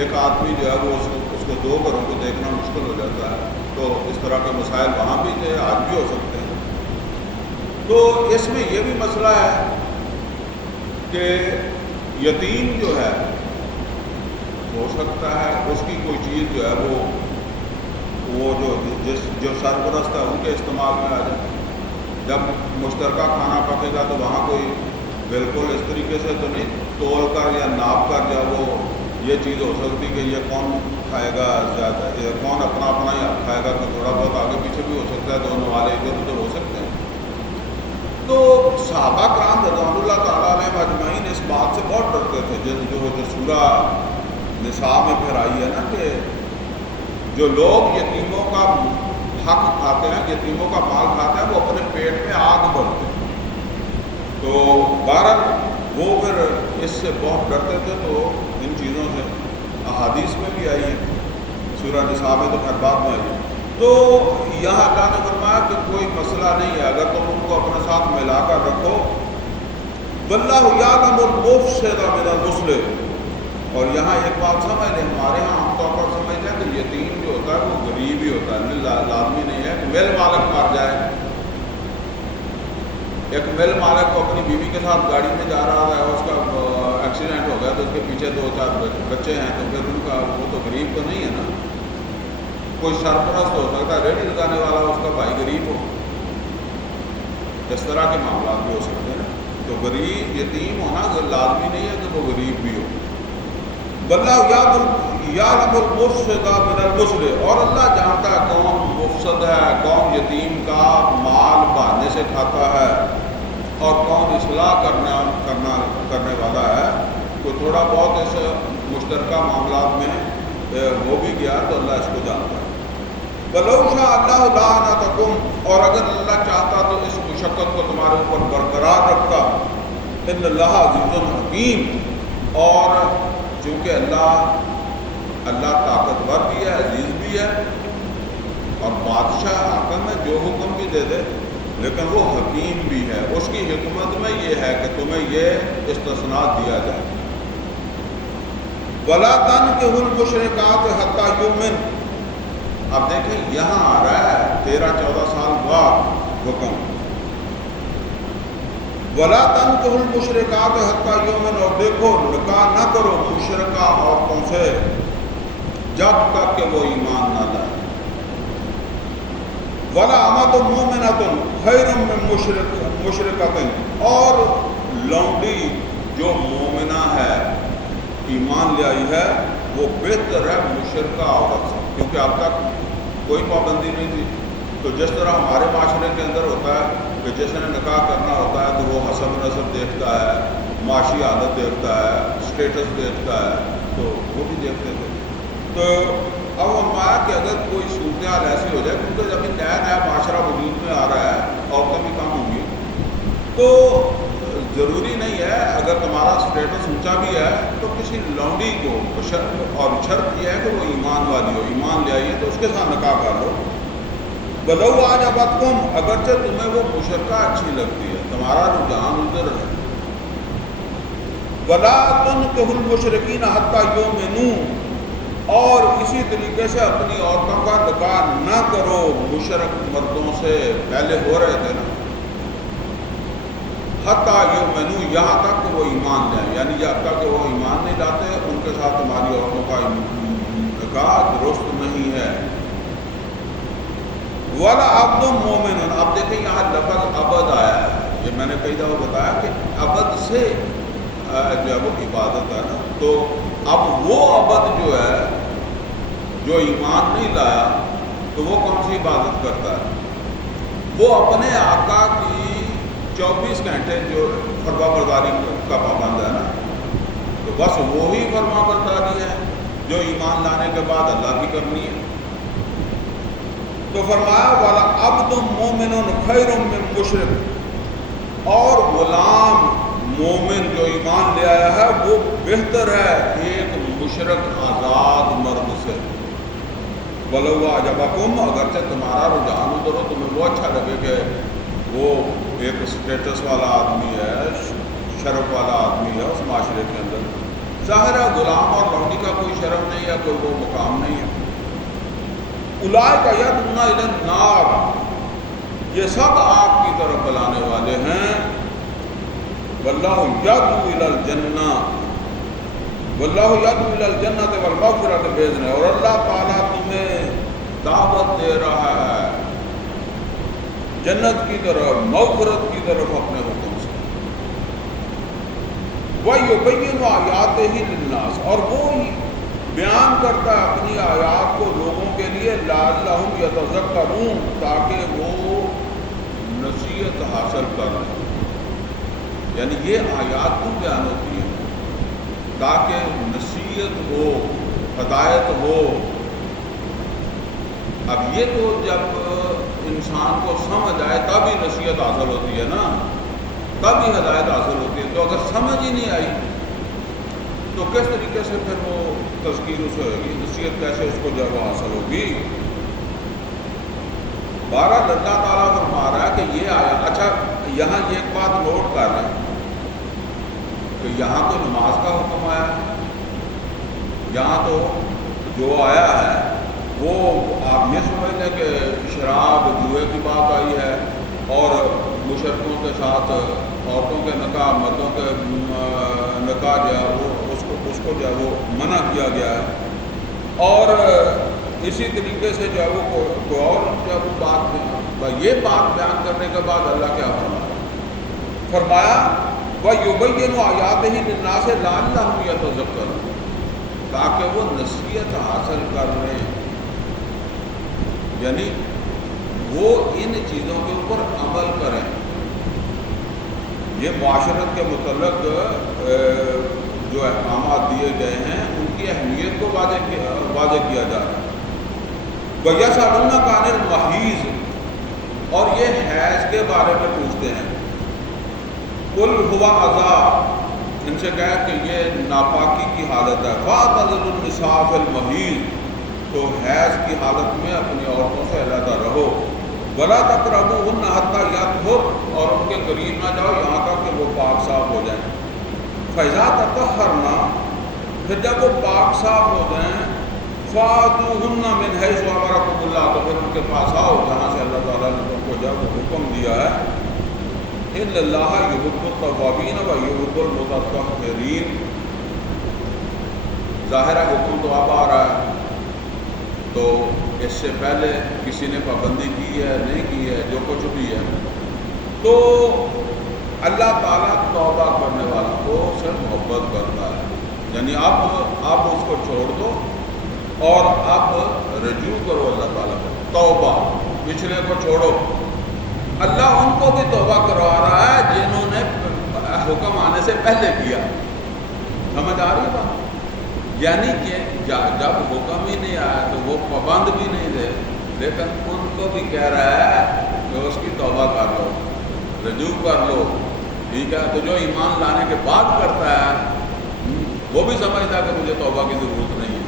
ایک آدمی جو ہے وہ اس کو دو گھروں کو دیکھنا مشکل ہو جاتا ہے، تو اس طرح کے مسائل وہاں بھی تھے، آج بھی ہو سکتے ہیں. تو اس میں یہ بھی مسئلہ ہے کہ یتیم جو ہے ہو سکتا ہے اس کی کوئی چیز جو ہے وہ جو سرپرست ہے ان کے استعمال میں آ جائے. جب مشترکہ کھانا پکے گا تو وہاں کوئی بالکل اس طریقے سے تو نہیں تول کر یا ناپ کر جو وہ یہ چیز ہو سکتی کہ یہ کون کھائے گا زیادہ، یہ کون اپنا ہی کھائے گا، کہ تھوڑا بہت آگے پیچھے بھی ہو سکتا ہے، دونوں والے ادھر ادھر ہو سکتے ہیں. تو صحابہ کرام رضوان اللہ تعالیٰ علیہ اجمعین اس بات سے بہت ڈرتے تھے، جو سورہ نساء میں پھر آئی ہے نا کہ جو لوگ یتیموں کا حق کھاتے ہیں، یتیموں کا مال کھاتے ہیں، وہ اپنے پیٹ میں آگ بھرتے ہیں. تو بہرحال وہ پھر اس سے بہت ڈرتے تھے. تو ان چیزوں سے احادیث میں بھی آئی ہے، سورہ نساء میں تو پھر بعد میں آئی ہے. تو یہاں اللہ نے فرمایا کہ کوئی مسئلہ نہیں ہے اگر تم ان کو اپنے ساتھ ملا کر رکھو. واللہ یعلم المفسد من المصلح. اور یہاں ایک بات سمجھ لیں، ہمارے یہاں عام طور پر سمجھتے ہیں کہ یتیم جو ہوتا ہے وہ غریب ہی ہوتا ہے، لازمی نہیں ہے کہ میل مالک مر جائے ایک مل مالک کو اپنی بیوی کے ساتھ گاڑی میں جا رہا ہے، اس کا ایکسیڈنٹ ہو گیا تو اس کے پیچھے 2-4 بچے ہیں، تو پھر ان کا وہ تو غریب تو نہیں ہے نا، کوئی سرپرست ہو سکتا ہے، ریڈی لگانے والا اس کا بھائی غریب ہو، اس طرح کے معاملات بھی ہو سکتے ہیں نا۔ تو غریب یتیم ہونا لازمی نہیں ہے کہ وہ غریب بھی ہو۔ واللہ یعلم المفسد من المصلح، اور اللہ جانتا ہے کون مفسد ہے، کون یتیم کا مال بہانے سے کھاتا ہے، اور کون اصلاح کرنے والا ہے۔ کوئی تھوڑا بہت اس مشترکہ معاملات میں ہو بھی گیا تو اللہ اس کو جانتا ہے۔ وَلَوْ شَاءَ اللَّهُ لَأَعْنَتَكُمْ، اور اگر اللہ چاہتا تو اس مشقت کو تمہارے اوپر برقرار رکھتا۔ ان اللہ عزیز حکیم، اور چونکہ اللہ طاقتور بھی ہے، عزیز بھی ہے، اور بادشاہ حاکم ہے، جو حکم بھی دے دے، لیکن وہ حکیم بھی ہے۔ اس کی حکمت میں یہ ہے کہ تمہیں یہ استثناء دیا جائے۔ وَلَا تَنكِحُوا الْمُشْرِكَاتِ حَتَّىٰ يُؤْمِنَ، اب دیکھیں یہاں آ رہا ہے 13-14 سال بعد حکم، وَلَا تَنكِحُوا الْمُشْرِكَاتِ حَتَّىٰ يُؤْمِنَ، اور دیکھو نکاح نہ کرو مشرکہ عورتوں سے جب تک کہ وہ ایمان نہ لائے۔ وَلَا أَمَةٌ مُؤْمِنَةٌ خَيْرٌ مِّن مُشْرِكَةٍ، اور لونڈی جو مومنہ ہے، ایمان لے آئی ہے، وہ بہتر ہے مشرکہ عورت سے، کیونکہ اب تک کوئی پابندی نہیں تھی۔ تو جس طرح ہمارے معاشرے کے اندر ہوتا ہے کہ جس نے نکاح کرنا ہوتا ہے تو وہ حسب نسب دیکھتا ہے، معاشی حالت دیکھتا ہے، اسٹیٹس دیکھتا ہے، تو وہ بھی دیکھتے تھے۔ تو اب فرمایا کہ اگر کوئی صورتحال ایسی ہو جائے، کیونکہ ابھی نیا معاشرہ وجود میں آ رہا ہے، عورتیں بھی کم ہوں گی، تو ضروری نہیں ہے اگر تمہارا اسٹیٹس اونچا بھی ہے تو کسی لونڈی کو، اور شرط یہ ہے کہ وہ ایمان والی ہو، ایمان لے آئیے تو اس کے ساتھ نکاح کر لو۔ وَلَوْ أَعْجَبَتْكُمْ، اگرچہ تمہیں وہ مشرکہ اچھی لگتی ہے، تمہارا رجحان ادھر ہے۔ وَلَا تُنكِحُوا الْمُشْرِكِينَ حَتَّىٰ يُؤْمِنُوا، اور اسی طریقے سے اپنی عورتوں کا نکاح نہ کرو مشرک مردوں سے، پہلے ہو رہے تھے نا، حَتَّىٰ يُؤْمِنُوا، یہاں تک کہ وہ ایمان لیں، یعنی جب تک کہ وہ ایمان نہیں لاتے ان کے ساتھ تمہاری عورتوں کا نکاح درست نہیں ہے۔ وَلَا عَبْدٌ مُؤْمِنٌ، اب دیکھیں یہاں لفظ عبد آیا ہے، یہ میں نے کئی دفعہ بتایا کہ عبد سے جو ہے وہ عبادت ہے نا، تو اب وہ عبد جو ہے جو ایمان نہیں لایا تو وہ کون سی عبادت کرتا ہے؟ وہ اپنے آقا کی 24 گھنٹے جو فرما برداری کا پابند ہے نا، تو بس وہی فرما برداری ہے جو ایمان لانے کے بعد اللہ کی کرنی ہے۔ تو فرمایا والا عبد مومن خیر من مشرک، اور غلام مومن جو ایمان لے آیا ہے وہ بہتر ہے ایک مشرک آزاد مرد سے۔ ولو اعجبکم، اگرچہ تمہارا رجحان ادھر ہو، تمہیں وہ اچھا لگے کہ وہ ایک اسٹیٹس والا آدمی ہے، شرف والا آدمی ہے اس معاشرے کے اندر، ظاہر ہے غلام اور لونڈی کا کوئی شرف نہیں ہے، کوئی وہ مقام نہیں ہے۔ اولئک یدعون الی النار، یہ سب آگ کی طرف بلانے والے ہیں۔ واللہ یدعو الی الجنہ، واللہ یدعو الی الجنۃ والمغفرۃ باذنہ، اور اللہ تعالیٰ تمہیں دعوت دے رہا ہے جنت کی طرف، مغفرت کی طرف اپنے حکم سے۔ وَيُبَيِّنُ آیاتہ للناس، اور وہ بیان کرتا ہے اپنی آیات کو لوگوں کے لیے، لعلہم یتذکرون، تاکہ وہ نصیحت حاصل کریں۔ یعنی یہ آیات کیوں بیان ہوتی ہیں؟ تاکہ نصیحت ہو، ہدایت ہو۔ اب یہ تو جب انسان کو سمجھ آئے تب ہی نصیحت حاصل ہوتی ہے نا، تب ہی ہدایت حاصل ہوتی ہے۔ تو اگر سمجھ ہی نہیں آئی تو کس طریقے سے پھر وہ تذکیر اسے ہوئے گی، نصیحت کیسے اس کو جب حاصل ہوگی؟ بہرحال اللہ تعالیٰ فرما رہا ہے کہ یہ آیا۔ اچھا یہاں یہ ایک بات نوٹ کر رہے ہیں کہ یہاں تو نماز کا حکم آیا ہے، یہاں تو جو آیا ہے وہ آپ یہ سمجھ لیں کہ شراب جوئے کی بات آئی ہے، اور مشرکوں کے ساتھ عورتوں کے نکاح، مردوں کے نکاح جو ہے وہ اس کو جو ہے وہ منع کیا گیا ہے۔ اور اسی طریقے سے جو ہے وہ کوئی اور جو ہے وہ یہ بات بیان کرنے کے بعد اللہ کیا فرمایا وَيُبَيِّنُ آیَاتِهِ لِلنَّاسِ لَعَلَّهُمْ يَتَذَکَّرُونَ، تاکہ وہ نصیحت حاصل کر لیں، یعنی وہ ان چیزوں کے اوپر عمل کریں۔ یہ معاشرت کے متعلق جو احکامات دیے گئے ہیں ان کی اہمیت کو واضح کیا جا رہا ہے۔ وَيَسْأَلُونَكَ عَنِ الْمَحِيضِ، اور یہ حیض کے بارے میں پوچھتے ہیں۔ قُلْ هُوَ أَذًى، ان سے کہا کہ یہ ناپاکی کی حالت ہے۔ فَاعْتَزِلُوا النِّسَاءَ فِي الْمَحِيضِ، تو حیض کی حالت میں اپنی عورتوں سے علیحدہ رہو۔ وَلَا تَقْرَبُوهُنَّ حَتَّى يَطْهُرْنَ، اور ان کے قریب نہ جاؤ یہاں تک کہ وہ پاک صاف ہو جائیں۔ فَإِذَا تَطَهَّرْنَ، پھر جب وہ پاک صاف ہو جائیں، فَأْتُوهُنَّ مِنْ حَيْثُ أَمَرَكُمُ اللَّهُ، تو پھر ان کے پاس آؤ جہاں سے اللہ تعالیٰ نے تم کو جب حکم دیا ہے۔ إِنَّ اللَّهَ يُحِبُّ التَّوَّابِينَ وَيُحِبُّ الْمُتَطَّهِّرِينَ، ظاہرہ حکم تو اب آ رہا ہے، تو اس سے پہلے کسی نے پابندی کی ہے نہیں کی ہے، جو کچھ بھی ہے، تو اللہ تعالیٰ توبہ کرنے والوں کو سے محبت کرتا ہے، یعنی اب اس کو چھوڑ دو اور اب رجوع کرو اللہ تعالیٰ کو، توبہ، پچھلے کو چھوڑو۔ اللہ ان کو بھی توبہ کروا رہا ہے جنہوں نے حکم آنے سے پہلے کیا۔ سمجھ آ رہی بات؟ یعنی کہ جب حکم ہی نہیں آیا تو وہ پابند بھی نہیں تھے، لیکن ان کو بھی کہہ رہا ہے کہ اس کی توبہ کر لو، رجوع کر لو، ٹھیک ہے؟ تو جو ایمان لانے کے بعد کرتا ہے وہ بھی سمجھتا ہے کہ مجھے توبہ کی ضرورت نہیں ہے،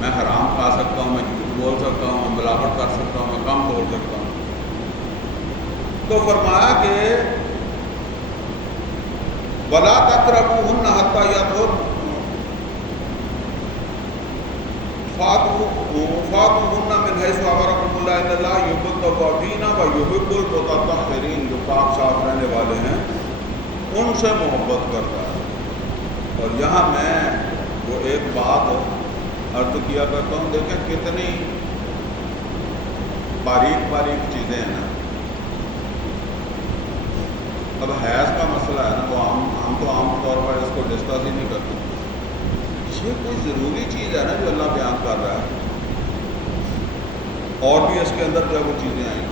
میں حرام کھا سکتا ہوں، میں جھوٹ بول سکتا ہوں، میں ملاوٹ کر سکتا ہوں، میں کم توڑ سکتا ہوں۔ تو فرمایا کہ وَلَا تَقْرَبُوهُنَّ حَتَّى يَطْهُرْنَ فَأْتُوهُنَّ مِنْ حَيْثُ أَمَرَكُمُ اللَّهُ إِنَّ اللَّهَ يُحِبُّ التَّوَّابِينَ وَيُحِبُّ الْمُتَطَّهِّرِينَ، جو پاک صاف رہنے والے ہیں ان سے محبت کرتا ہے۔ اور یہاں میں وہ ایک بات عرض کیا کرتا ہوں، دیکھیں کتنی باریک باریک چیزیں ہیں نا۔ اب حیض کا مسئلہ ہے نا، وہ ہم تو عام طور پر اس کو ڈسکس ہی نہیں کرتے، یہ کوئی ضروری چیز ہے نا جو اللہ بیان کر رہا ہے، اور بھی اس کے اندر جو وہ چیزیں آئیں۔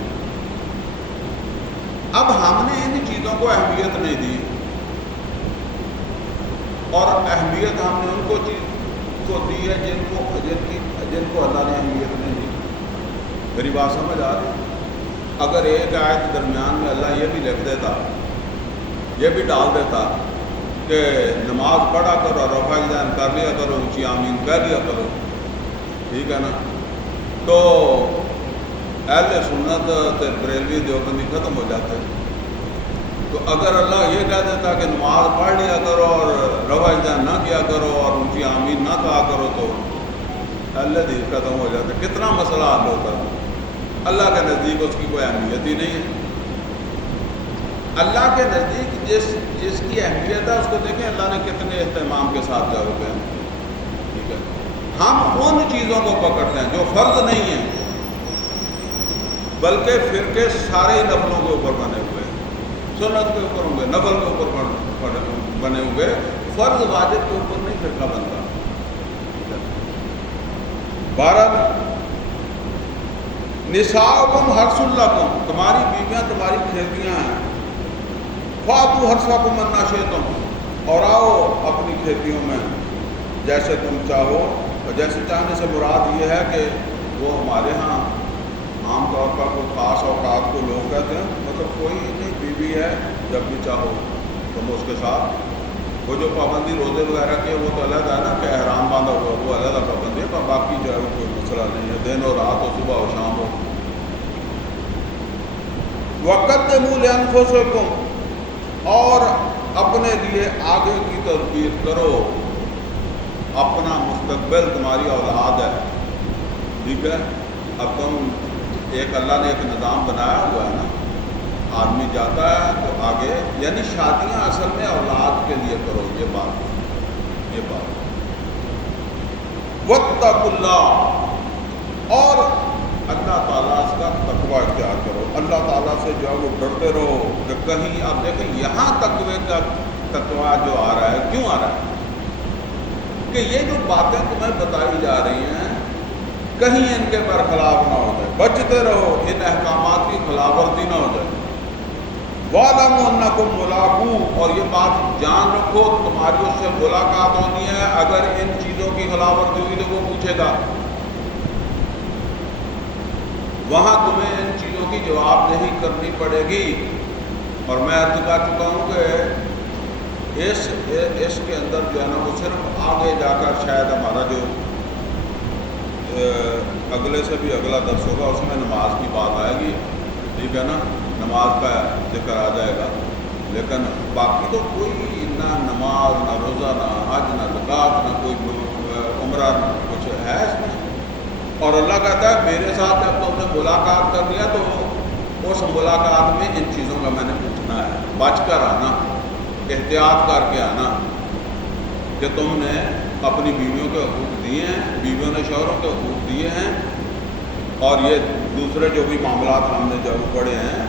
اب ہم نے ان چیزوں کو اہمیت نہیں دی، اور اہمیت ہم نے ان کو چیز کو دی ہے جن کو اللہ نے اہمیت نہیں دی۔ میری بات سمجھ آ رہی؟ اگر ایک آیت درمیان میں اللہ یہ بھی لکھ دیتا، یہ بھی ڈال دیتا کہ نماز پڑھا کرو اور رفع یدین کر لیا کرو، اونچی آمین کر لیا کرو، ٹھیک ہے نا، تو اہل سنت تے بریلوی دیوبندی ختم ہو جاتے۔ تو اگر اللہ یہ کہہ دیتا کہ نماز پڑھ لیا کرو اور رفع یدین نہ کیا کرو اور اونچی آمین نہ کہا کرو، تو اہل حدیث ختم ہو جاتے، کتنا مسئلہ حل ہوتا ہے۔ اللہ کے نزدیک اس کی کوئی اہمیت ہی نہیں ہے۔ اللہ کے نزدیک جس کی اہمیت ہے اس کو دیکھیں اللہ نے کتنے اہتمام کے ساتھ جا رکے ہیں، ٹھیک ہے؟ ہم ان چیزوں کو پکڑتے ہیں جو فرض نہیں ہیں، بلکہ فرقے سارے نفلوں کے اوپر بنے ہوئے ہیں، سنت کے اوپر ہوں گے، نفل کے اوپر بنے ہوئے، فرض واجب کے اوپر نہیں فرقہ بنتا۔ بہرحال نساؤکم حرث لکم، تمہاری بیویاں تمہاری کھیتیاں ہیں، فاتوا حرثکم انا شئتم، اور آؤ اپنی کھیتیوں میں جیسے تم چاہو۔ اور جیسے چاہنے سے مراد یہ ہے کہ وہ ہمارے ہاں عام طور پر کوئی خاص اوقات کو لوگ کہتے ہیں، مطلب کوئی نہیں، بیوی ہے جب بھی چاہو تم اس کے ساتھ، وہ جو پابندی روزے وغیرہ کی ہے وہ تو علیحدہ ہے نا کہ احرام باندھا ہوا وہ علیحدہ پابندی ہے، پر باقی جو ہے وہ کوئی مسئلہ نہیں ہے، دن اور رات ہو، صبح ہو شام ہو۔ وَقَدِّمُوا لِأَنفُسِكُمْ، اور اپنے لیے آگے کی تدبیر کرو، اپنا مستقبل تمہاری اولاد ہے، ٹھیک ہے؟ اب تم ایک اللہ نے ایک نظام بنایا ہوا ہے نا آدمی جاتا ہے تو آگے، یعنی شادیاں اصل میں اولاد کے لیے کرو، یہ بات واتقوا اللہ، اور اللہ تعالیٰ کا تقوی اختیار کرو، اللہ تعالیٰ سے جو ہے وہ ڈرتے رہو کہ کہیں آپ دیکھیں یہاں تقوی کا تقوی جو آ رہا ہے، کیوں آ رہا ہے کہ یہ جو باتیں تمہیں بتائی جا رہی ہیں کہیں ان کے برخلاف نہ ہو جائے، بچتے رہو ان احکامات کی خلاف ورزی نہ ہو جائے۔ وَاعْلَمُوا أَنَّكُمْ مُلَاقُوهُ، اور یہ بات جان رکھو تمہاری اس سے ملاقات ہونی ہے، اگر ان چیزوں کی خلاف ورزی ہوئی تو وہ پوچھے گا، وہاں تمہیں ان چیزوں کی جواب نہیں کرنی پڑے گی۔ اور میں عرض کر چکا ہوں کہ اس کے اندر جو ہے نا وہ صرف آگے جا کر شاید ہمارا جو اگلے سے بھی اگلا درس ہوگا اس میں نماز کی بات آئے گی، ٹھیک ہے نا، نماز کا ذکر آ جائے گا، لیکن باقی تو کوئی نہ نماز نہ روزہ نہ حج نہ زکوٰۃ نہ کوئی عمرہ نہ کچھ ہے اس میں۔ اور اللہ کہتا ہے میرے ساتھ جب تم نے ملاقات کر لیا تو اس ملاقات میں ان چیزوں کا میں نے پوچھنا ہے، بچ کر آنا، احتیاط کر کے آنا کہ تم نے اپنی بیویوں کے حقوق دیے ہیں، بیویوں نے شوہروں کے حقوق دیے ہیں، اور یہ دوسرے جو بھی معاملات ہم نے جو پڑھے ہیں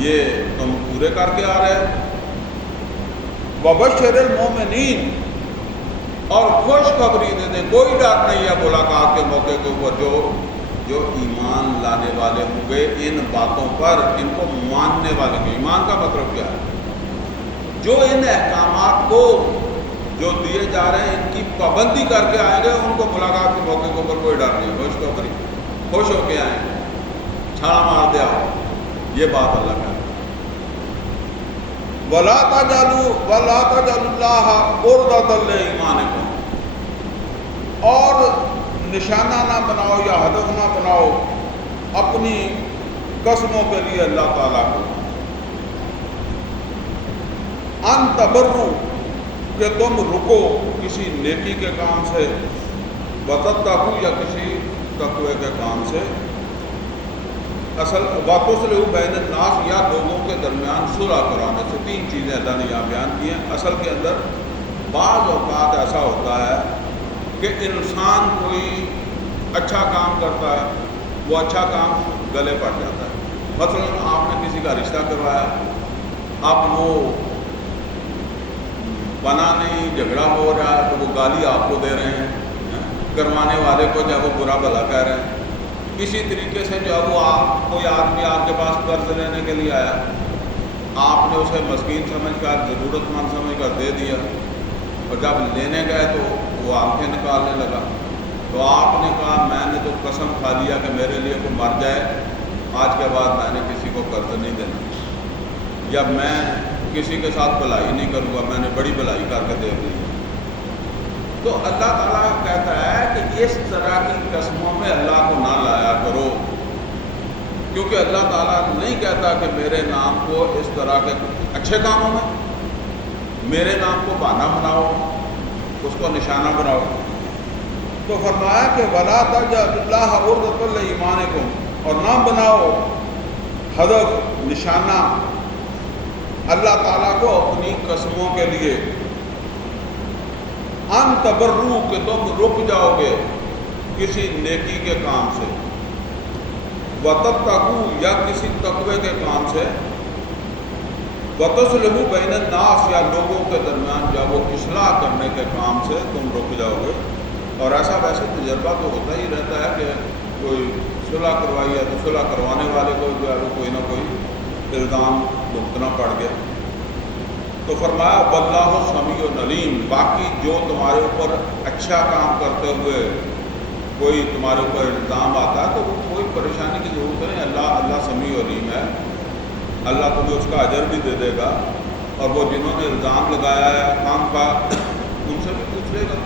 یہ تم پورے کر کے آ رہے ہیں۔ وَبَشِّرِ الْمُؤْمِنِينَ، اور خوشخبری دے دیں، کوئی ڈر نہیں ہے ملاقات کے موقع کے اوپر، جو ایمان لانے والے ہوں گے ان باتوں پر، ان کو ماننے والے ہیں۔ ایمان کا مطلب کیا ہے؟ جو ان احکامات کو جو دیے جا رہے ہیں ان کی پابندی کر کے آئیں گے، ان کو ملاقات کے موقع کے اوپر کوئی ڈر نہیں، خوشخبری، خوش ہو کے آئیں، چھاڑا مار دیا، یہ بات اللہ کا ہے۔ وَلَا تَجْعَلُوا اللَّهَ عُرْضَةً لِّأَيْمَانِكُمْ، اور نشانہ نہ بناؤ یا ہدف نہ بناؤ اپنی قسموں کے لیے اللہ تعالیٰ کو، ان تبروا، کہ تم رکو کسی نیکی کے کام سے، وتتقوا، یا کسی تقوی کے کام سے، اصل وَتُصْلِحُوا بَيْنَ النَّاسِ، یا لوگوں کے درمیان صلح کرانے سے۔ تین چیزیں اللہ نے یہاں بیان کی ہیں۔ اصل کے اندر بعض اوقات ایسا ہوتا ہے کہ انسان کوئی اچھا کام کرتا ہے، وہ اچھا کام گلے پڑ جاتا ہے۔ مثلا آپ نے کسی کا رشتہ کروایا، اب وہ بنا نہیں، جھگڑا ہو رہا ہے تو وہ گالی آپ کو دے رہے ہیں، کروانے والے کو جب وہ برا بھلا کہہ رہے ہیں۔ اسی طریقے سے جب وہ کوئی آدمی آپ کے پاس قرض لینے کے لیے آیا، آپ نے اسے مسکین سمجھ کر، ضرورت مند سمجھ کر دے دیا، اور جب لینے گئے تو وہ آنکھیں نکالنے لگا، تو آپ نے کہا میں نے تو قسم کھا لیا کہ میرے لیے کوئی مر جائے، آج کے بعد میں نے کسی کو قرض نہیں دینا، یا میں کسی کے ساتھ بھلائی نہیں کروں گا، میں نے بڑی بھلائی کر کے دیکھ لی۔ تو اللہ تعالیٰ کہتا ہے کہ اس طرح کی قسموں میں اللہ کو نہ لایا کرو، کیونکہ اللہ تعالیٰ نہیں کہتا کہ میرے نام کو اس طرح کے اچھے کاموں میں میرے نام کو بہانہ بناؤ، اس کو نشانہ بناؤ۔ تو فرمایا کہ وَلَا تَجْعَلُوا اللَّهَ عُرْضَةً لِّأَيْمَانِكُمْ، اور نہ بناؤ ہدف، نشانہ اللہ تعالیٰ کو اپنی قسموں کے لیے، ان تبروا، کہ تم رک جاؤ گے کسی نیکی کے کام سے، وتتقوا، یا کسی تقوی کے کام سے، وتصلحوا بین الناس، یا لوگوں کے درمیان جب وہ اصلاح کرنے کے کام سے تم رک جاؤ گے۔ اور ایسا ویسے تجربہ تو ہوتا ہی رہتا ہے کہ کوئی صلح کروائی ہے تو صلح کروانے والے کو جو ہے وہ کوئی نہ کوئی الزام بھگتنا پڑ گیا۔ تو فرمایا واللہ سمیع علیم، باقی جو تمہارے اوپر اچھا کام کرتے ہوئے کوئی تمہارے اوپر الزام آتا ہے تو وہ کوئی پریشانی کی ضرورت نہیں، اللہ سمیع علیم ہے، اللہ تمہیں اس کا اجر بھی دے دے گا، اور وہ جنہوں نے الزام لگایا ہے کام کا ان سے بھی پوچھ لے گا۔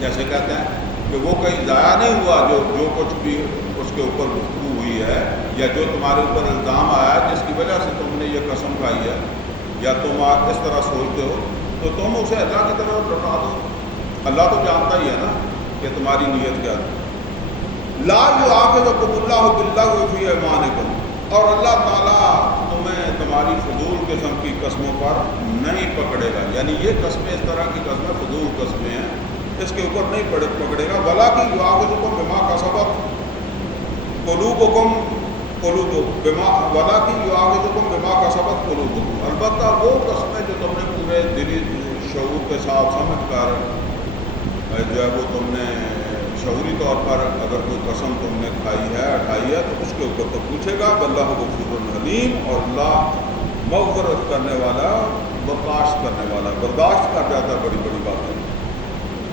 جیسے کہتے ہیں کہ وہ کہیں ضائع نہیں ہوا جو کچھ بھی اس کے اوپر گفتگو ہوئی ہے، یا جو تمہارے اوپر الزام آیا ہے جس کی وجہ سے تم نے یہ قسم کھائی ہے، یا تم اس طرح سوچتے ہو، تو تم اسے اللہ کی طرف لوٹا دو۔ اللہ تو جانتا ہی ہے نا کہ تمہاری نیت کیا ہے۔ لا یؤاخذکم اللہ باللغو فی ایمانکم، اور اللہ تعالیٰ تمہیں تمہاری فضول قسم کی قسموں پر نہیں پکڑے گا، یعنی یہ قسمیں اس طرح کی قسمیں فضول قسمیں ہیں، اس کے اوپر نہیں پکڑے گا۔ وَلَٰكِنْ يُؤَاخِذُكُم بِمَا كَسَبَتْ قُلُوبُكُمْ وَلَٰكِنْ يُؤَاخِذُكُم بِمَا كَسَبَتْ قُلُوبُكُم، البتہ وہ قسمیں جو تم نے پورے دلی شعور کے ساتھ سمجھ کر جو ہے وہ تم نے شعوری طور پر اگر کوئی قسم تم نے کھائی ہے اٹھائی ہے تو اس کے اوپر تو پوچھے گا۔ وَاللَّهُ غَفُورٌ حلیم، اور اللہ مغفرت کرنے والا، برداشت کرنے والا، برداشت کر جاتا ہے بڑی بڑی باتیں۔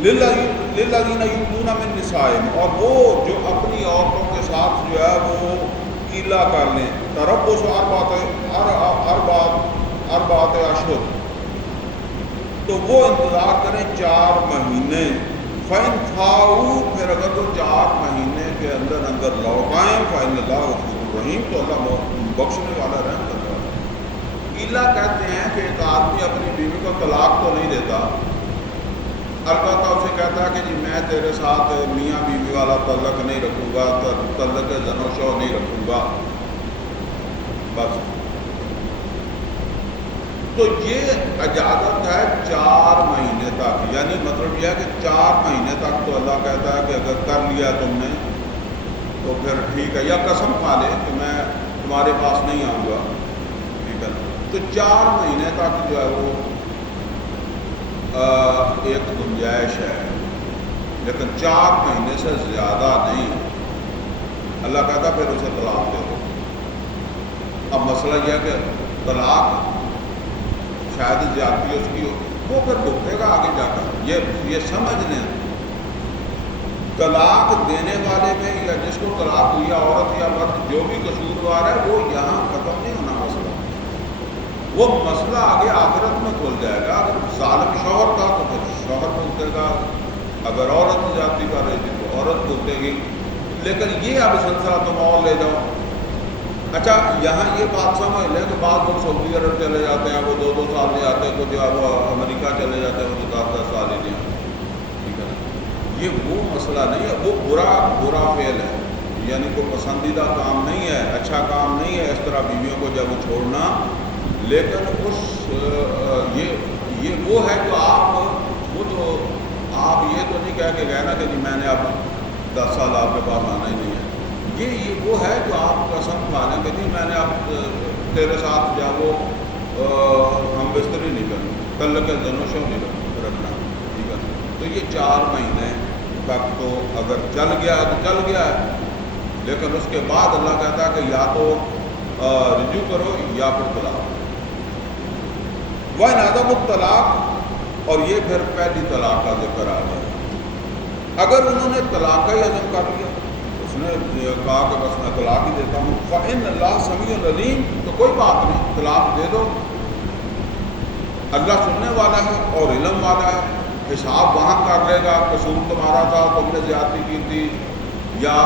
لِلَّذِينَ يُؤْلُونَ مِن نِّسَائِهِمْ، اور وہ جو اپنی عورتوں کے ساتھ جو ہے وہ ایلا کر لیں، تربص اربعۃ اشہر، تو وہ انتظار کریں 4 مہینے۔ فَإِن فَاءُوا، پھر اگر وہ 4 مہینے کے اندر لوٹ آئیں، فَإِنَّ اللَّهَ غَفُورٌ رَحِيمٌ، تو اللہ بخشنے والا، رحم کرنے والا۔ ایلا کہتے ہیں کہ ایک آدمی اپنی بیوی کو طلاق تو نہیں دیتا، البتہ اسے کہتا ہے کہ جی میں تیرے ساتھ میاں بیوی والا تعلق نہیں رکھوں گا، تعلق زن و شو نہیں رکھوں گا، بس۔ تو یہ اجازت ہے 4 مہینے تک، یعنی مطلب یہ ہے کہ 4 مہینے تک تو اللہ کہتا ہے کہ اگر کر لیا تم نے تو پھر ٹھیک ہے، یا قسم کھا لے کہ میں تمہارے پاس نہیں آؤں گا، ٹھیک ہے، تو 4 مہینے تک جو ہے وہ ایک گنجائش ہے، لیکن 4 مہینے سے زیادہ نہیں۔ اللہ کہتا پھر اسے طلاق دے دو۔ اب مسئلہ یہ ہے کہ طلاق شاید زیادتی اس کی ہو، وہ پھر بھگتے گا آگے جا کر۔ یہ سمجھ لیں، طلاق دینے والے میں یا جس کو طلاق ہوئی عورت یا مرد جو بھی قصوروار ہے وہ یہاں ختم نہیں ہونا مسئلہ، وہ مسئلہ آگے آخرت میں کھل جائے گا۔ اگر ظالم شوہر تھا تو پھر شوہر بھگتے گا، اگر عورت زیادتی کر رہی تھی تو عورت بھگتے گی، لیکن یہ اب سلسلہ تم اور لے جاؤ۔ اچھا یہاں یہ بات سمجھ لیں کہ بعض لوگ سعودی عرب چلے جاتے ہیں، وہ 2 سال نہیں آتے، کچھ وہ امریکہ چلے جاتے ہیں، وہ 10 سال ہی نہیں آتے، ٹھیک ہے نا؟ یہ وہ مسئلہ نہیں ہے، وہ برا فعل ہے، یعنی کوئی پسندیدہ کام نہیں ہے، اچھا کام نہیں ہے اس طرح بیویوں کو جب وہ چھوڑنا، لیکن یہ وہ ہے جو آپ یہ تو نہیں کہہ کے گئے نا کہ جی میں نے اب 10 سال آپ کے پاس آنا ہی نہیں ہے، یہ وہ ہے جو آپ قسم کھا لیں کہ جی میں نے اب تیرے ساتھ جب وہ ہم بستری نہیں کریں، تعلق زن و شو نہیں رکھنا، ٹھیک ہے، تو یہ 4 مہینے تک تو اگر چل گیا ہے تو چل گیا ہے، لیکن اس کے بعد اللہ کہتا ہے کہ یا تو رجوع کرو یا پھر طلاق۔ وَإِنْ عَزَمُوا الطَّلَاقَ، اور یہ پھر پہلی طلاق کا ذکر آ گیا، اگر انہوں نے طلاق کا ہی عزم کر لیا، اس نے کہا کہ بس میں طلاق ہی دیتا ہوں، فَإِنَّ اللَّهَ سَمِيعٌ عَلِيمٌ، تو کوئی بات نہیں، طلاق دے دو، اللہ سننے والا ہے اور علم والا ہے، حساب وہاں کر لے گا، قصور تمہارا تھا، تم نے زیادتی کی تھی یا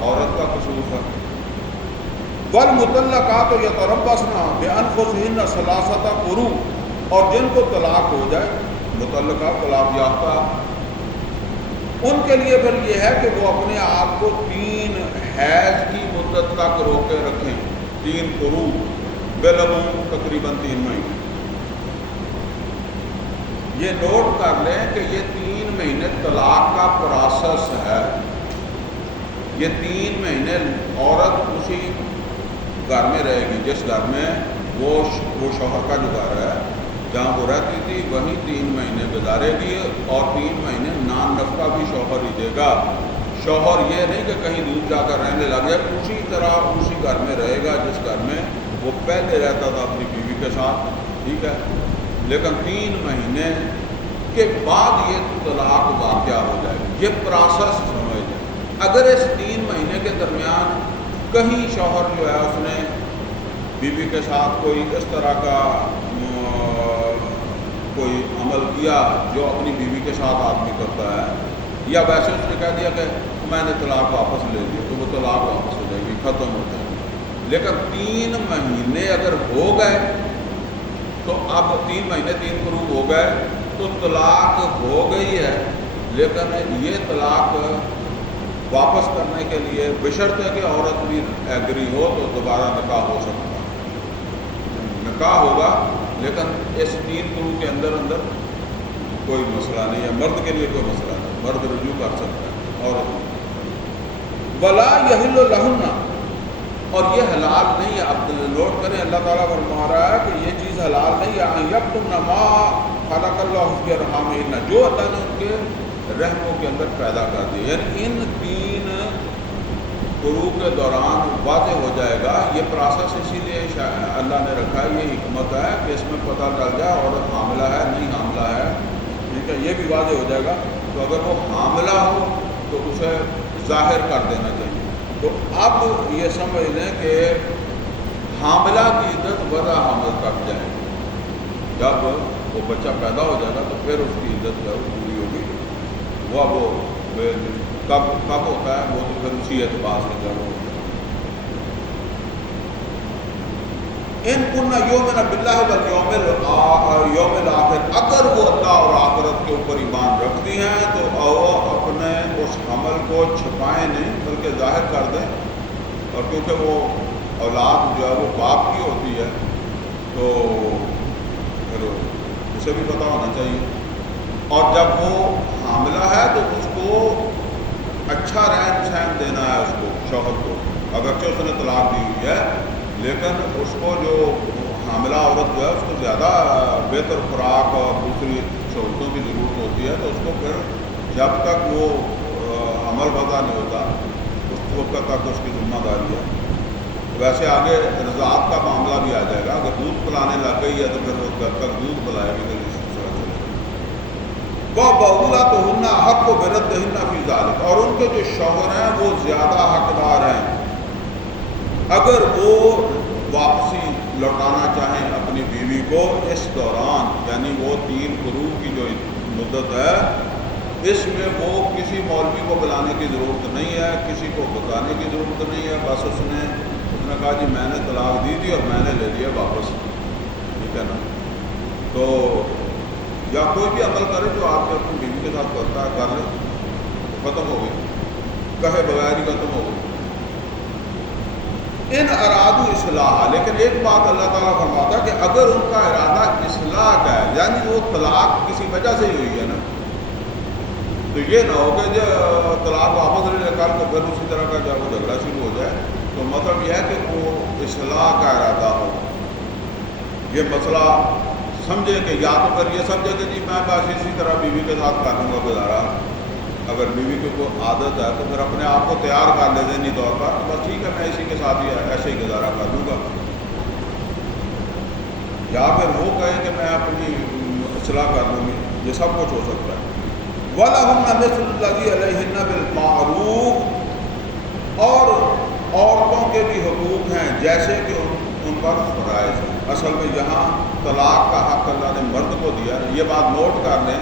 عورت کا قصور تھا۔ وَالْمُطَلَّقَاتُ يَتَرَبَّصْنَ بِأَنفُسِهِنَّ ثَلَاثَةَ قُرُوءٍ، اور جن کو طلاق ہو جائے، مطلقہ طلاق یافتہ، ان کے لیے پھر یہ ہے کہ وہ اپنے آپ کو 3 حیض کی مدت تک روکے رکھیں، 3 قروء، بالعموم تقریباً 3 مہینے۔ یہ نوٹ کر لیں کہ یہ 3 مہینے طلاق کا پروسیس ہے، یہ 3 مہینے عورت اسی گھر میں رہے گی جس گھر میں وہ شوہر کا جو گھر ہے جہاں وہ رہتی تھی وہیں 3 مہینے گزارے گی، اور 3 مہینے نان نفقہ بھی شوہر ہی دے گا۔ شوہر یہ نہیں کہ کہیں دور جا کر رہنے لگ جائے، اسی طرح اسی گھر میں رہے گا جس گھر میں وہ پہلے رہتا تھا اپنی بیوی کے ساتھ، ٹھیک ہے، لیکن 3 مہینے کے بعد یہ طلاق واقع ہو جائے گی۔ یہ پروسیس سمجھ لیں، اگر اس 3 مہینے کے درمیان کہیں شوہر جو ہے اس نے بیوی کے ساتھ کوئی اس طرح کا کوئی عمل کیا جو اپنی بیوی کے ساتھ آدمی کرتا ہے، یا ویسے اس نے کہہ دیا کہ میں نے طلاق واپس لے لی، تو وہ طلاق واپس ہو جائے گی، ختم ہو جائے گی۔ لیکن 3 مہینے اگر ہو گئے تو اب 3 مہینے 3 قروء ہو گئے تو طلاق ہو گئی ہے، لیکن یہ طلاق واپس کرنے کے لیے بشرطے کہ عورت بھی ایگری ہو تو دوبارہ نکاح ہو سکتا ہے، نکاح ہوگا، لیکن اس 3 قرو کے اندر کوئی مسئلہ نہیں ہے، مرد کے لیے کوئی مسئلہ نہیں، مرد رجوع کر سکتا ہے عورت۔ ولا یحل لہن، اور یہ حلال نہیں ہے، اب نوٹ کریں اللہ تعالیٰ فرما رہا ہے کہ یہ چیز حلال نہیں ہے، یکتمن ما خلق اللہ فی ارحامہن، جو اللہ نے ان کے رحموں کے اندر پیدا کر دی، یعنی ان 3 قرو کے دوران واضح ہو جائے گا۔ یہ پروسیس اسی لیے اللہ نے رکھا ہے، یہ حکمت ہے کہ اس میں پتہ چل جائے عورت حاملہ ہے نہیں حاملہ ہے، ٹھیک ہے، یہ بھی واضح ہو جائے گا۔ تو اگر وہ حاملہ ہو تو اسے ظاہر کر دینا چاہیے۔ تو اب یہ سمجھ لیں کہ حاملہ کی عدت وضع حمل تک جائے گی، جب وہ بچہ پیدا ہو جائے گا تو پھر اس کی عدت جو ہے وہ پوری ہوگی۔ وہ کب ہوتا ہے وہ تو پھر اسی اعتبار سے جب ہوتا ہے۔ ان کننا یؤمن باللہ والیوم الآخر، اگر وہ اللہ اور آخرت کے اوپر ایمان رکھتی ہیں تو وہ اپنے اس حمل کو چھپائیں نہیں بلکہ ظاہر کر دیں، اور کیونکہ وہ اولاد جو ہے وہ باپ کی ہوتی ہے تو پھر اسے بھی پتہ ہونا چاہیے۔ اور جب وہ حاملہ ہے تو اس کو اچھا رہن سہن دینا ہے، اس کو شوہر کو، اگرچہ اس نے طلاق دی ہوئی ہے لیکن اس کو جو حاملہ عورت جو ہے اس کو زیادہ بہتر خوراک اور دوسری سہولتوں کی ضرورت ہوتی ہے، تو اس کو پھر جب تک وہ حمل وضع نہیں ہوتا اس وقت تک اس کی ذمہ داری ہے۔ ویسے آگے رضاعت کا معاملہ بھی آ جائے گا، اگر دودھ پلانے لگ گئی ہے تو پھر وہ جب تک دودھ پلائے گی تو اس طرح چلے گا۔ وہ بَعُولَاتُهُنَّ أَحَقُّ بِرَدِّهِنَّ فِي ذَلِكَ، اور ان کے جو شوہر ہیں وہ زیادہ حقدار ہیں اگر وہ واپسی لوٹانا چاہیں اپنی بیوی کو اس دوران، یعنی وہ 3 قرو کی جو مدت ہے اس میں وہ کسی مولوی کو بلانے کی ضرورت نہیں ہے، کسی کو بتانے کی ضرورت نہیں ہے، بس اس نے کہا جی میں نے طلاق دی تھی اور میں نے لے لیا واپس، ٹھیک ہے نا۔ تو یا کوئی بھی عمل کرے جو آپ کے اپنی بیوی کے ساتھ کرتا ہے کر لے، ختم ہو گئی، کہے بغیر ہی ختم ہو گئی۔ ان ارادو اصلاح، لیکن ایک بات اللہ تعالیٰ فرماتا ہے کہ اگر ان کا ارادہ اصلاح کا ہے، یعنی وہ طلاق کسی وجہ سے ہی ہوئی ہے نا، تو یہ نہ ہو کہ جو طلاق واپس لے کر تو پھر اسی طرح کا جب وہ جھگڑا شروع ہو جائے، تو مطلب یہ ہے کہ وہ اصلاح کا ارادہ ہو۔ یہ مسئلہ سمجھے کہ یا تو پھر یہ سمجھے کہ جی میں بس اسی طرح بیوی کے ساتھ کر لوں گا گزارا، اگر بیوی کی کوئی عادت ہے تو پھر اپنے آپ کو تیار کر لے ذہنی طور پر، تو بس ٹھیک ہے میں اسی کے ساتھ ہی ایسے ہی گزارا کر لوں گا، یا پھر وہ کہے کہ میں اپنی اصلاح کر لوں گی، یہ سب کچھ ہو سکتا ہے۔ وَلَهُنَّ مِثْلُ الَّذِي عَلَيْهِنَّ بِالْمَعْرُوفِ، اور عورتوں کے بھی حقوق ہیں جیسے کہ ان پر فرائض ہیں۔ اصل میں یہاں طلاق کا حق اللہ نے مرد کو دیا، یہ بات نوٹ کر لیں،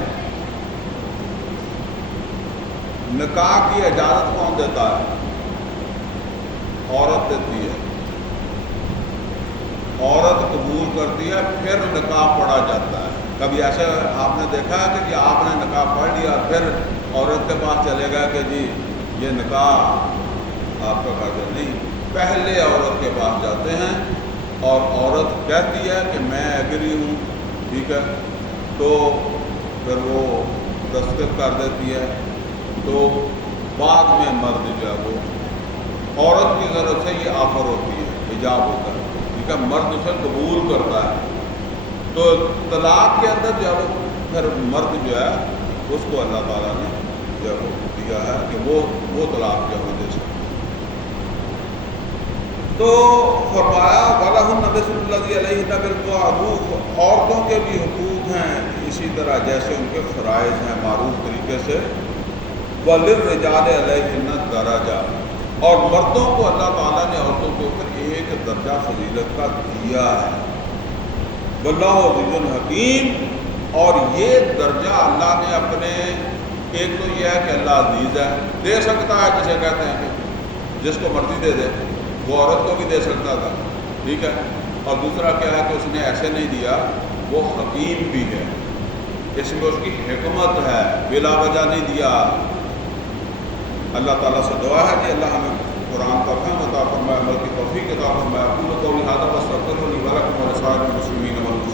نکاح کی اجازت کون دیتا ہے؟ عورت دیتی ہے، عورت قبول کرتی ہے، پھر نکاح پڑھا جاتا ہے۔ کبھی ایسے آپ نے دیکھا ہے کہ جی آپ نے نکاح پڑھ لیا پھر عورت کے پاس چلے گا کہ جی یہ نکاح آپ کا کر دے؟ نہیں، پہلے عورت کے پاس جاتے ہیں اور عورت کہتی ہے کہ میں ایگری ہوں، ٹھیک ہے، تو پھر وہ دستخط کر دیتی ہے، تو بعد میں مرد جو ہے وہ عورت کی طرف سے یہ آفر ہوتی ہے، ایجاب ہوتا ہے، ٹھیک ہے، مرد اسے قبول کرتا ہے، تو طلاق کے اندر جو ہے پھر مرد جو ہے اس کو اللہ تعالیٰ نے جو ہے وہ دیا ہے کہ وہ طلاق جو ہے دے سکتا ہے۔ تو فرمایا وَلَهُنَّ مِثْلُ الَّذِي عَلَيْهِنَّ بِالْمَعْرُوفِ، عورتوں کے بھی حقوق ہیں اسی طرح جیسے ان کے فرائض ہیں معروف طریقے سے۔ وَلِلرِّجَالِ عَلَيْهِنَّ دَرَجَةٌ، اور مردوں کو اللہ تعالیٰ نے عورتوں کے اوپر ایک درجہ فضیلت کا دیا ہے۔ واللہ عزیز حکیم، اور یہ درجہ اللہ نے اپنے، ایک تو یہ ہے کہ اللہ عزیز ہے، دے سکتا ہے جسے کہتے ہیں کہ جس کو مرضی دے دے، وہ عورت کو بھی دے سکتا تھا، ٹھیک ہے، اور دوسرا کیا ہے کہ اس نے ایسے نہیں دیا، وہ حکیم بھی ہے، اس میں اس کی حکمت ہے، بلا وجہ نہیں دیا، اللہ تعالیٰ سے دعا ہے کہ اللہ ہمیں قرآن کا فہم عطا فرمائے، عمل کی توفیق عطا فرمائے۔ اقول قولی ھذا واستغفر لي ولکم ولسائر المسلمین والمسلمات۔